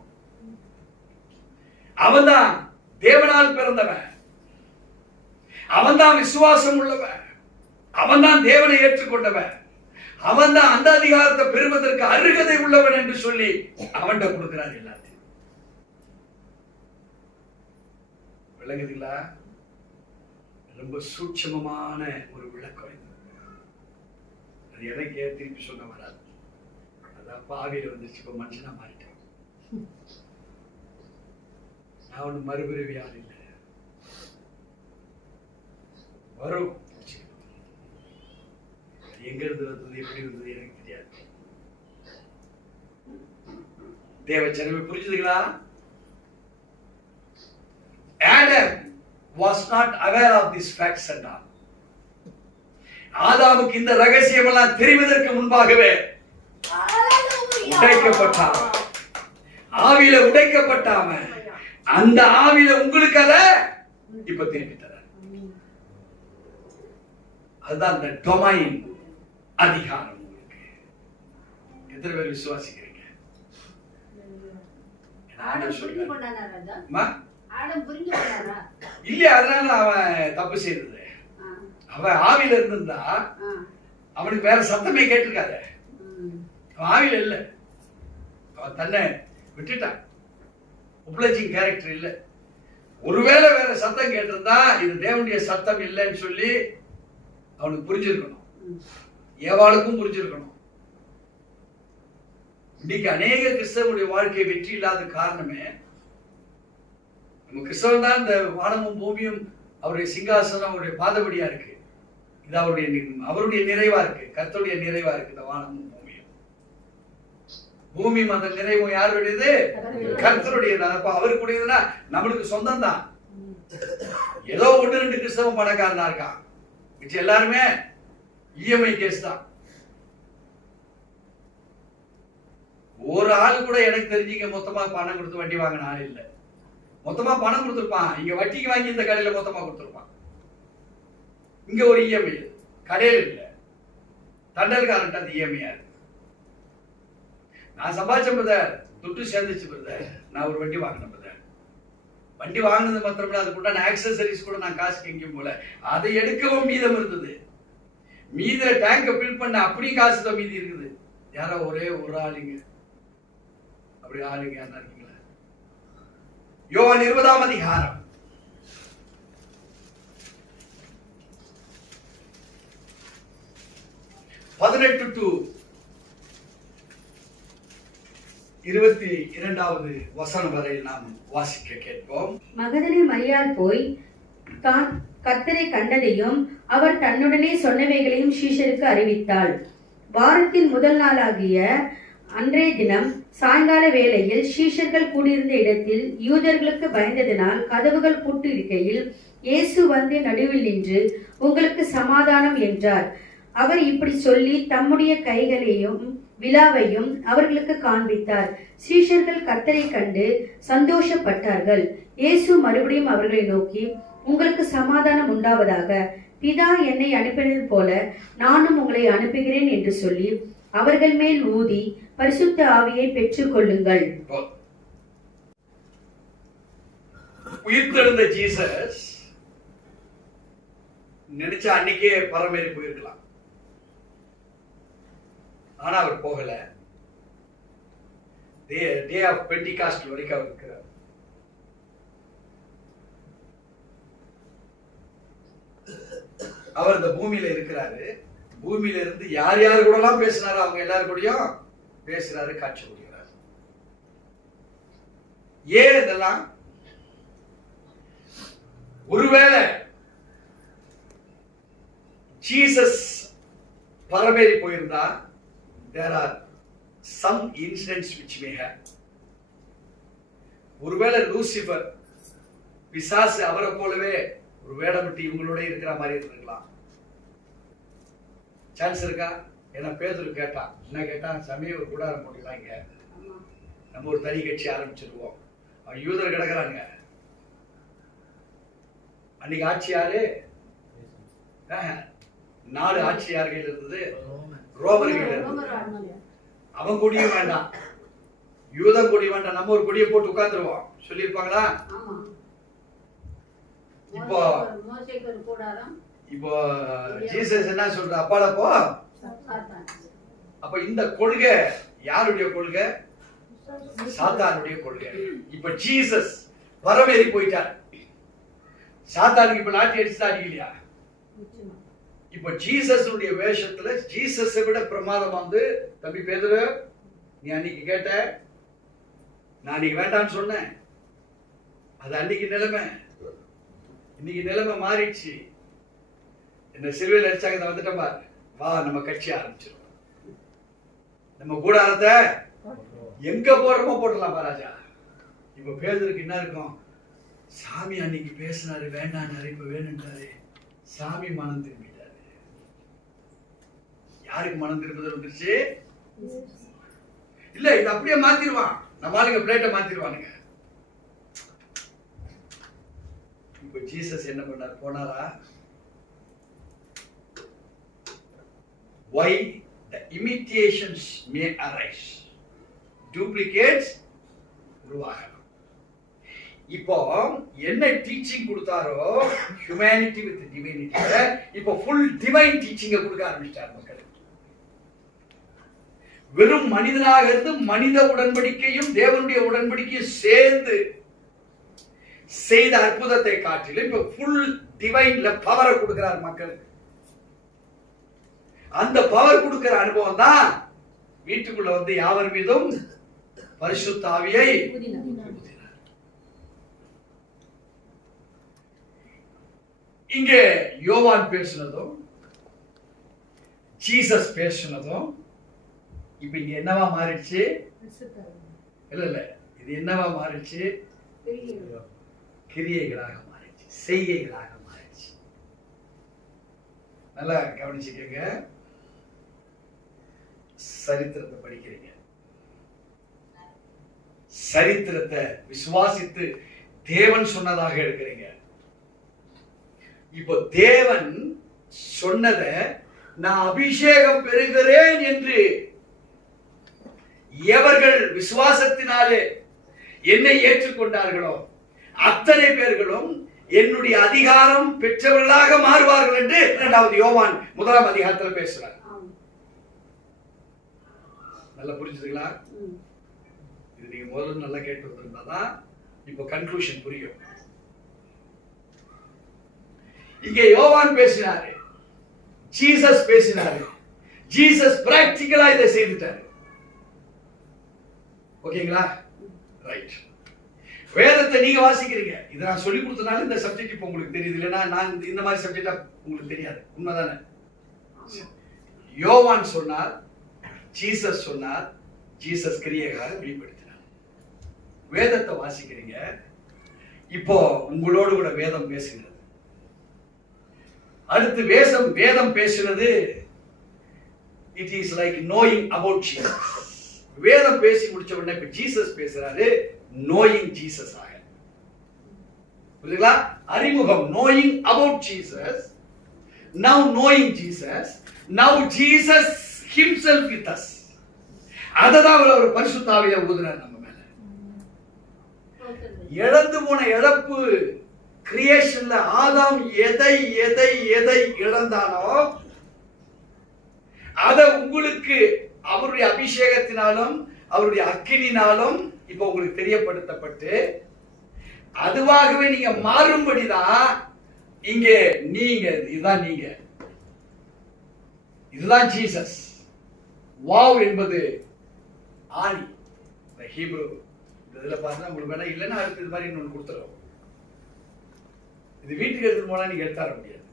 அவன்தான் தேவனால் பிறந்தவன், அவன்தான் விசுவாசம் உள்ளவன், அவன்தான் தேவனை ஏற்றுக்கொண்டவன், அவன்தான் அந்த அதிகாரத்தை பெறுவதற்கு அருகதை உள்ளவன் என்று சொல்லி அவன்கிட்ட கொடுக்கிறார் எல்லாத்தையும். விளங்குதுங்களா? ரொம்ப சூட்சமமான ஒரு விளக்கம் இது. அது எனக்கே திருப்பி சொல்ல வராது. அதான் பாவியில வந்துச்சு, இப்ப மனுஷனா மாறிட்டேன். நான் ஒண்ணு மறுபிறவி ஆள் இல்லை. வரும், எங்க இருந்து வந்தது எப்படி வந்தது எனக்கு தெரியாது. தேவச்சனமே, புரிஞ்சுதுங்களா? Adam was not aware of these facts and all. ஆதாமுக்கு இந்த ரகசியம் எல்லாம் தெரிவதற்கு முன்பாகவே உடைக்கப்பட்டான். ஆவியில உடைக்கப்பட்டாம அந்த ஆவியில உங்களுக்கு அத இப்ப திருப்பி தர. அதுதான் அந்த டொமைன் அதிகாரம். உங்களுக்கு எத்தனை பேர் விசுவாசிக்கிறீங்க? இல்ல, அதனால அவன் தப்பு செய்தது. அவன் ஆவியில இருந்திருந்தா அவனுக்கு வேற சத்தமே கேட்டிருக்காத. அவன் ஆவியில இல்ல, அவன் தன்னை விட்டுட்டான். உப்ளஜிங் கேரக்டர் இல்ல. ஒருவேளை வேற சத்தம் கேட்டிருந்தா இது தேவனுடைய சத்தம் இல்லைன்னு சொல்லி அவனுக்கு புரிஞ்சிருக்கணும், ஏவாளுக்கும் புரிஞ்சிருக்கணும். இன்னைக்கு அநேக கிறிஸ்தவனுடைய வாழ்க்கை வெற்றி இல்லாத காரணமே நம்ம கிறிஸ்தவன் தான். இந்த வானமும் பூமியும் அவருடைய சிங்காசனம், அவருடைய பாதபடியா இருக்கு. இது அவருடைய நிறைவா இருக்கு, கர்த்தருடைய நிறைவா இருக்கு இந்த வானமும் பூமியும். பூமி மத நிறைவும் யாருடையது? கர்த்தருடையது. அப்ப அவருக்குடையதுன்னா நம்மளுக்கு சொந்தம் தான். ஏதோ ஒன்று ரெண்டு கிறிஸ்தவ பணக்காரனா இருக்கான், மிச்சம் எல்லாருமே இஎம்ஐ கேஸ் தான். ஒரு ஆள் கூட எனக்கு தெரிஞ்சுங்க மொத்தமா பணம் கொடுத்து வண்டி வாங்கின ஆள் இல்லை. மொத்தமா பணம் கொடுத்துருப்பான், இங்க வட்டிக்கு வாங்கி இந்த கடையில மொத்தமா கொடுத்துருப்பான். இங்க ஒரு இஎம்ஐ கடையில் இல்லை, தண்டல்காரன்ட்டு அந்த இஎம்ஐயா இருக்கு. நான் சம்பாதிச்ச பிரதர், துட்டு சேர்ந்துச்சு பிரதர், நான் ஒரு வண்டி வாங்கினேன் பிரதர். வண்டி வாங்கினது மாத்திரமில்ல, அதுக்குண்டான ஆக்சசரிஸ் கூட நான் காசுக்கு எங்கேயும் போல, அதை எடுக்கவும் மீதம் இருந்தது. மீதில டேங்க ஃபில் பண்ண அப்படியே காசு தான் மீதி இருக்குது. யாரோ ஒரே ஒரு ஆளுங்க, அப்படி ஆளுங்க யாரா இருக்கீங்களா? யோவான் 20ஆம் அதிகாரம் 18 to 22வது வசனம் வரை நாம் வாசிக்க கேட்போம். மகதலே மரியாள் போய் தான் கர்த்தரை கண்டதையும் அவர் தன்னுடனே சொன்னவைகளையும் சீஷருக்கு அறிவித்தாள். வாரத்தின் முதல் நாளாகிய அன்றைய தினம் சாயங்கால வேளையில் சீஷர்கள் கூடியிருந்த இடத்தில் யூதர்களுக்கு பயந்ததினால் கதவுகள் பூட்டு இருக்கையில் இயேசு வந்து நடுவில் நின்று, உங்களுக்கு சமாதானம் என்றார். அவர் இப்படி சொல்லி தம்முடைய கைகளையும் விலாவையும் அவர்களுக்கு காண்பித்தார். சீஷர்கள் கர்த்தரை கண்டு சந்தோஷப்பட்டார்கள். இயேசு மறுபடியும் அவர்களை நோக்கி, உங்களுக்கு சமாதானம் உண்டாவதாக. பிதா என்னை அனுப்பினது போல நானும் உங்களை அனுப்புகிறேன் என்று சொல்லி அவர்கள் மேல் ஊதி பரிசுத்த ஆவியை பெற்றுக் கொள்ளுங்கள். உயிர்த்தெழுந்த ஜீசஸ் நினைச்சா அன்னைக்கே பரமேறி போயிருக்கலாம். ஆனா அவர் போகல. டே ஆஃப் பெண்டிகாஸ்ட் வரைக்கும் அவர் இருக்கிறார். அவர் இந்த பூமியில இருக்கிறாரு. பூமியில இருந்து யார் யாரு கூட எல்லாம் பேசினாரோ அவங்க எல்லாரும் கூடயும் பேசுறாரு, காட்சி கொடுக்கிறார். ஏன் இதெல்லாம்? ஒருவேளை ஜீசஸ் பரமேறி போயிருந்தா, there are some incidents which may have. ஒருவேளை லூசிபர் பிசாசு அவரை போலவே ஒரு வேடமிட்டு இவங்களோட இருக்கிற மாதிரி இருந்திருக்கலாம். சான்ஸ் இருக்கா? ஏன்னா பேதுரு கேட்டான், என்ன கேட்டான்? சமய ஒரு கூடாரம் போட்டுக்கலாம், இங்க நம்ம ஒரு தனி கட்சி ஆரம்பிச்சிருவோம். அவன் யூதர் கிடக்குறாங்க. அன்னைக்கு ஆட்சி யாரு? 4 ஆட்சி யார் கையில் இருந்தது? ரோமர் கையில் இருந்தது. அவன் கொடியும் வேண்டாம், யூதன் கொடி வேண்டாம், நம்ம ஒரு கொடியை போட்டு உட்கார்ந்துருவோம் சொல்லியிருப்பாங்களா? இப்போ இப்போ ஜீசஸ் என்ன சொல்ற? அப்பால போ. அப்ப இந்த கொள்கை யாருடைய கொள்கை? சாத்தானுடைய கொள்கை. இப்ப ஜீசஸ் பரமேறி போயிட்டார். சாத்தானுக்கு இப்ப நாட்டி அடிச்சுதான் அடிக்கலையா? இப்ப ஜீசஸுடைய வேஷத்துல ஜீசஸை விட பிரமாதம் வந்து, தம்பி பேதுரு, நீ அன்னைக்கு கேட்ட, நான் அன்னைக்கு வேண்டான்னு சொன்னேன். அது அன்னைக்கு நிலைமை. இன்னைக்கு நிலைமை மாறிடுச்சு. என்ன சிலுவையில் அடிச்சாங்க, வந்துட்டோம் பாரு, வா நம்ம கட்சி ஆரம்பிச்சிருவோம். நம்ம கூடாரத்தை எங்க போடுறோமோ போடலாம் ராஜா. இப்ப பேதுருக்கு என்ன இருக்கும்? சாமி அன்னைக்கு பேசினாரு, வேண்டாம் இப்ப வேணும்ட்டாரு. சாமி மனம் திரும்பிட்டாரு. யாருக்கு மனம் திரும்புதல் வந்துருச்சு? இல்ல, இது அப்படியே மாத்திருவான். நம்ம ஆளுங்க பிளேட்டை மாத்திருவானுங்க. இப்ப ஜீசஸ் என்ன பண்ணார்? போனாரா? Why the imitations may arise, duplicates உருவாகலாம். இப்போ என்ன டீச்சிங் கொடுத்தாரோ ஹியூமனிட்டி வித் டிவைனிட்டி, இப்போ ஃபுல் டிவைன் டீச்சிங் கொடுக்க ஆரம்பிச்சிட்டார் மக்களுக்கு. வெறும் மனிதனாக இருந்து மனித உடன்படிக்கையும் தேவனுடைய உடன்படிக்கையும் சேர்ந்து செய்த அற்புதத்தை காட்டிலும் இப்ப ஃபுல் டிவைன்ல பவரை கொடுக்கிறார் மக்களுக்கு. அந்த பவர் கொடுக்கிற அனுபவம் தான் வீட்டுக்குள்ள வந்து யாவர் மீதும் பரிசுத்த ஆவியை இங்கே யோவான் பேசினதும் ஜீசஸ் பேசினதும் இப்ப இங்க என்னவா மாறிடுச்சு? இல்ல இது என்னவா மாறிடுச்சு? கிரியைகளாக மாறிடுச்சு, செய்கைகளாக மாறிடுச்சு. நல்லா கவனிச்சுக்கங்க. சரித்திரத்தை படிக்கிறீங்க, சரித்திரத்தை விசுவாசித்து தேவன் சொன்னதாக எடுக்கிறீங்க. இப்போ தேவன் சொன்னத நான் அபிஷேகம் பெறுகிறேன் என்று எவர்கள் விசுவாசத்தினாலே என்னை ஏற்றுக்கொண்டார்களோ அத்தனை பேர்களும் என்னுடைய அதிகாரம் பெற்றவர்களாக மாறுவார்கள் என்று 2வது யோவான் 1ஆம் அதிகாரத்தில் பேசுறார். நல்லா புரிஞ்சுதுங்களா? இது நீங்க முதல்ல நல்லா கேட்டு வந்திருந்தாதான் இப்போ கன்க்ளூஷன் புரியும். இங்கே யோவான் பேசினாரு, ஜீசஸ் பேசினாரு, ஜீசஸ் பிராக்டிகலா இதை செய்துட்டாரு. ஓகேங்களா? ரைட். வேதத்தை நீங்க வாசிக்கிறீங்க. இதை நான் சொல்லி கொடுத்தனால இந்த சப்ஜெக்ட் இப்போ உங்களுக்கு தெரியுது. இல்லைன்னா நான் இந்த மாதிரி சப்ஜெக்டா உங்களுக்கு தெரியாது. உண்மைதானே? யோவான் சொன்னார், ஜீசஸ் சொன்னார், ஜீசஸ் கிரியைகளாக வெளிப்படுத்தினார். வேதத்தை வாசிக்கிறீங்க. இப்போ உங்களோடு கூட வேதம் பேசுகிறது. அடுத்து வேதம் பேசுறது it is like knowing about Jesus. வேதம் பேசி முடிச்ச உடனே இப்ப ஜீசஸ் பேசுறாரு, நோயிங் ஜீசஸ் ஆக. புரியுதுங்களா? அறிமுகம், knowing about Jesus, now knowing Jesus, now Jesus himself with us. அததான் அவர் பரிசுத்த ஆவியை ஊதுறார் நம்ம மேல. இழந்து போன இழப்பு கிரியேஷன்ல ஆதாம் எதை எதை எதை இழந்தானோ அத உங்களுக்கு அவருடைய அபிஷேகத்தினாலும் அவருடைய அக்கினினாலும் இப்ப உங்களுக்கு தெரியப்படுத்தப்பட்டு அதுவாகவே நீங்க மாறும்படிதான் இங்க நீங்க இதுதான் ஜீசஸ். வாவ் என்பது ஆணி, ஹீப்ரு. இதுல பார்த்தா உங்களுக்கு வேணா இல்லைன்னா அடுத்து இது மாதிரி இன்னொன்று கொடுத்துருவோம். இது வீட்டுக்கு எடுத்துட்டு போனா நீங்க எடுத்தார முடியாது.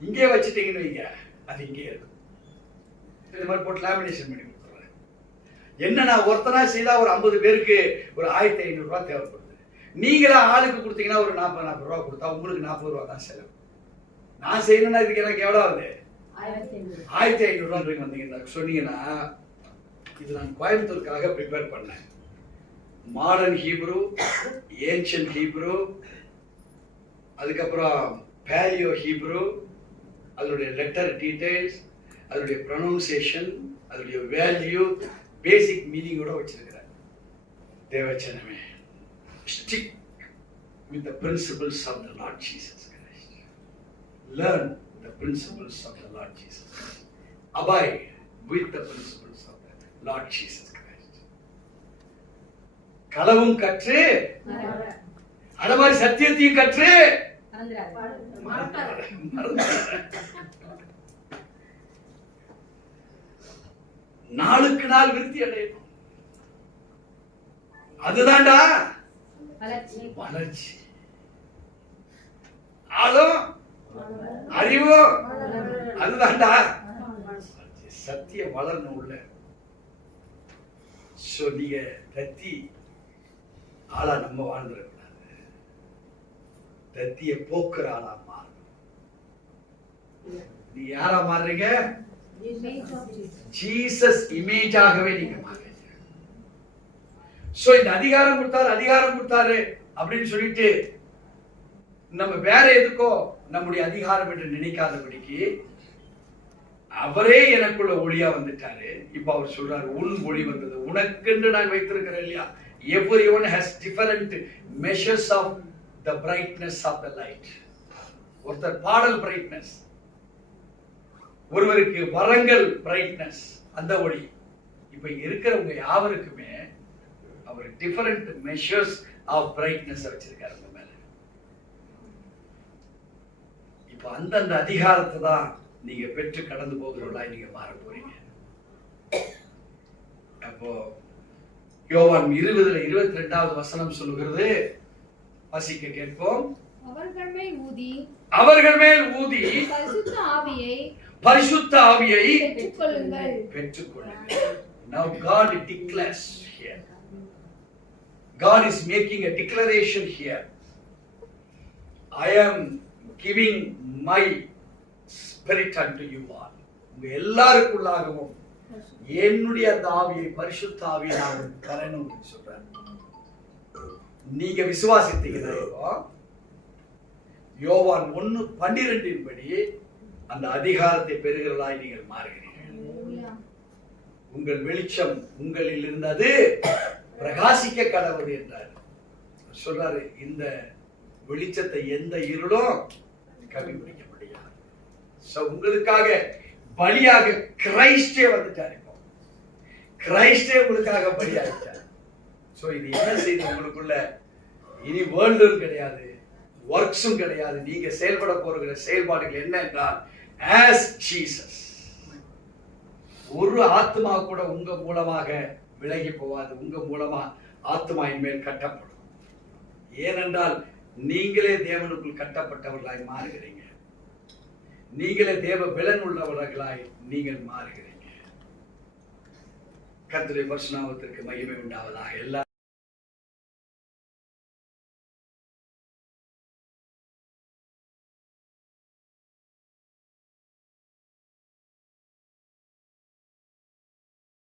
இங்கே வச்சுட்டீங்கன்னு வைங்க, அது இங்கே இருக்கும். இந்த மாதிரி போட்டு லேமினேஷன் பண்ணி கொடுத்துருவேன். என்னன்னா ஒருத்தனா செய்தா ஒரு 50 பேருக்கு ஒரு 1500 ரூபாய் தேவைப்படுது. நீங்களா ஆளுக்கு கொடுத்தீங்கன்னா ஒரு 40 ரூபாய் கொடுத்தா உங்களுக்கு 40 ரூபாய் தான் செலவு. நான் செய்யணும்னா இதுக்கு எனக்கு எவ்வளவு ஆகுது? 1500 ரூபாய் வந்தீங்கன்னா சொன்னீங்கன்னா இது நான் கோயம்புத்தூருக்காக ப்ரிப்பேர் பண்ணேன். மாடர்ன் ஹீப்ரு, ஏன்ஷியன்ட் ஹீப்ரு, அதுக்கப்புறம் பேலியோ ஹீப்ரு, அதனுடைய லெட்டர் டீடைல்ஸ், அதனுடைய ப்ரொனவுன்சியேஷன், அதனுடைய வேல்யூ, பேசிக் மீனிங்கோட வச்சிருக்கிறேன். தேவச்சனமே, stick with the principles of the Lord Jesus Christ. Learn the principles of the Lord Jesus Christ. Abide with the principles of the Lord Jesus Christ. களவும் கற்று அத மாதிரி சத்தியத்தையும் கற்று நாளுக்கு நாள் விருத்தி அடையணும். அதுதான்டா வளர்ச்சி. ஆளும் அறிவும் அதுதான்டா சத்தியம் வளரணும் உள்ள. நீங்க தத்தி ஆளா நம்ம வாழ்ந்துடக்கூடாது. தத்திய போக்குற ஆளா மாறணும். நீ யாரா மாறுறீங்க? ஜீசஸ் இமேஜாகவே நீங்க மாறுறீங்க. சோ இந்த அதிகாரம் கொடுத்தாரு அப்படின்னு சொல்லிட்டு நம்ம வேற எதுக்கோ நம்முடைய அதிகாரம் என்று நினைக்காதபடிக்கு அவரே எனக்குள்ள ஒளியா வந்துட்டாரு. இப்ப அவர் சொல்றாரு, உன் ஒளி வந்தது உனக்கென்று நான் வைத்திருக்கிறேன் இல்லையா. Everyone has different measures of the brightness of the light. ஒருத்தர் பாடல் பிரைட்னஸ், ஒருவருக்கு வரங்கள் பிரைட்னஸ், அந்த ஒளி. இப்ப இருக்கிறவங்க யாவருக்குமே அவர் டிஃபரண்ட் மெஷர்ஸ் ஆஃப் பிரைட்னஸ் வச்சிருக்காரு அந்த மேல. இப்ப அந்தந்த அதிகாரத்தை தான் நீங்க பெற்று கடந்து போகிறவர்களா நீங்க மாற போறீங்க. அப்போ யோவான் 20:22 வசனம் சொல்லுகிறது, வாசிக்க கேட்போம். அவர்கள் மேல் ஊதி பரிசுத்த ஆவியை பெற்றுக்கொள்ளுங்கள். Now God declares here. God is making a declaration here. I am giving my spirit unto you all. உங்க எல்லாருக்குள்ளாகவும் என்னுடைய அந்த ஆவியை, பரிசுத்த ஆவியை நான் தரணும் சொல்றேன். நீங்க விசுவாசித்தீங்கன்னா யோவான் 1:12 படி அந்த அதிகாரத்தை பெறுகிறதாய் நீங்கள் மாறுகிறீர்கள். உங்கள் வெளிச்சம் உங்களில் இருந்தது பிரகாசிக்க கடவுள் என்றார். சொல்றாரு, இந்த வெளிச்சத்தை எந்த இருளும் கண்டுபிடிக்க முடியாது. உங்களுக்காக பலியாக கிரைஸ்டே வந்துட்டார். இப்போ கிரைஸ்டே உங்களுக்காக பலியாகிட்டார். சோ இது என்ன செய்து உங்களுக்குள்ள இனி வேர்ல்டும் கிடையாது, ஒர்க்ஸும் கிடையாது. நீங்க செயல்பட போகிற செயல்பாடுகள் என்ன என்றால் as Jesus. ஒரு ஆத்மா கூட உங்க மூலமாக விலகி போவாது. உங்க மூலமா ஆத்மாவின் மேல் கட்டப்படும். ஏனென்றால் நீங்களே தேவனுக்குள் கட்டப்பட்டவர்களாய் மாறுகிறீங்க. நீங்களே தேவ பலன் உள்ளவர்களாய் நீங்கள் மாறுகிறீங்க. கர்த்தருடைய பரிசுத்த நாமத்திற்கு மகிமை உண்டாவதாக. எல்லா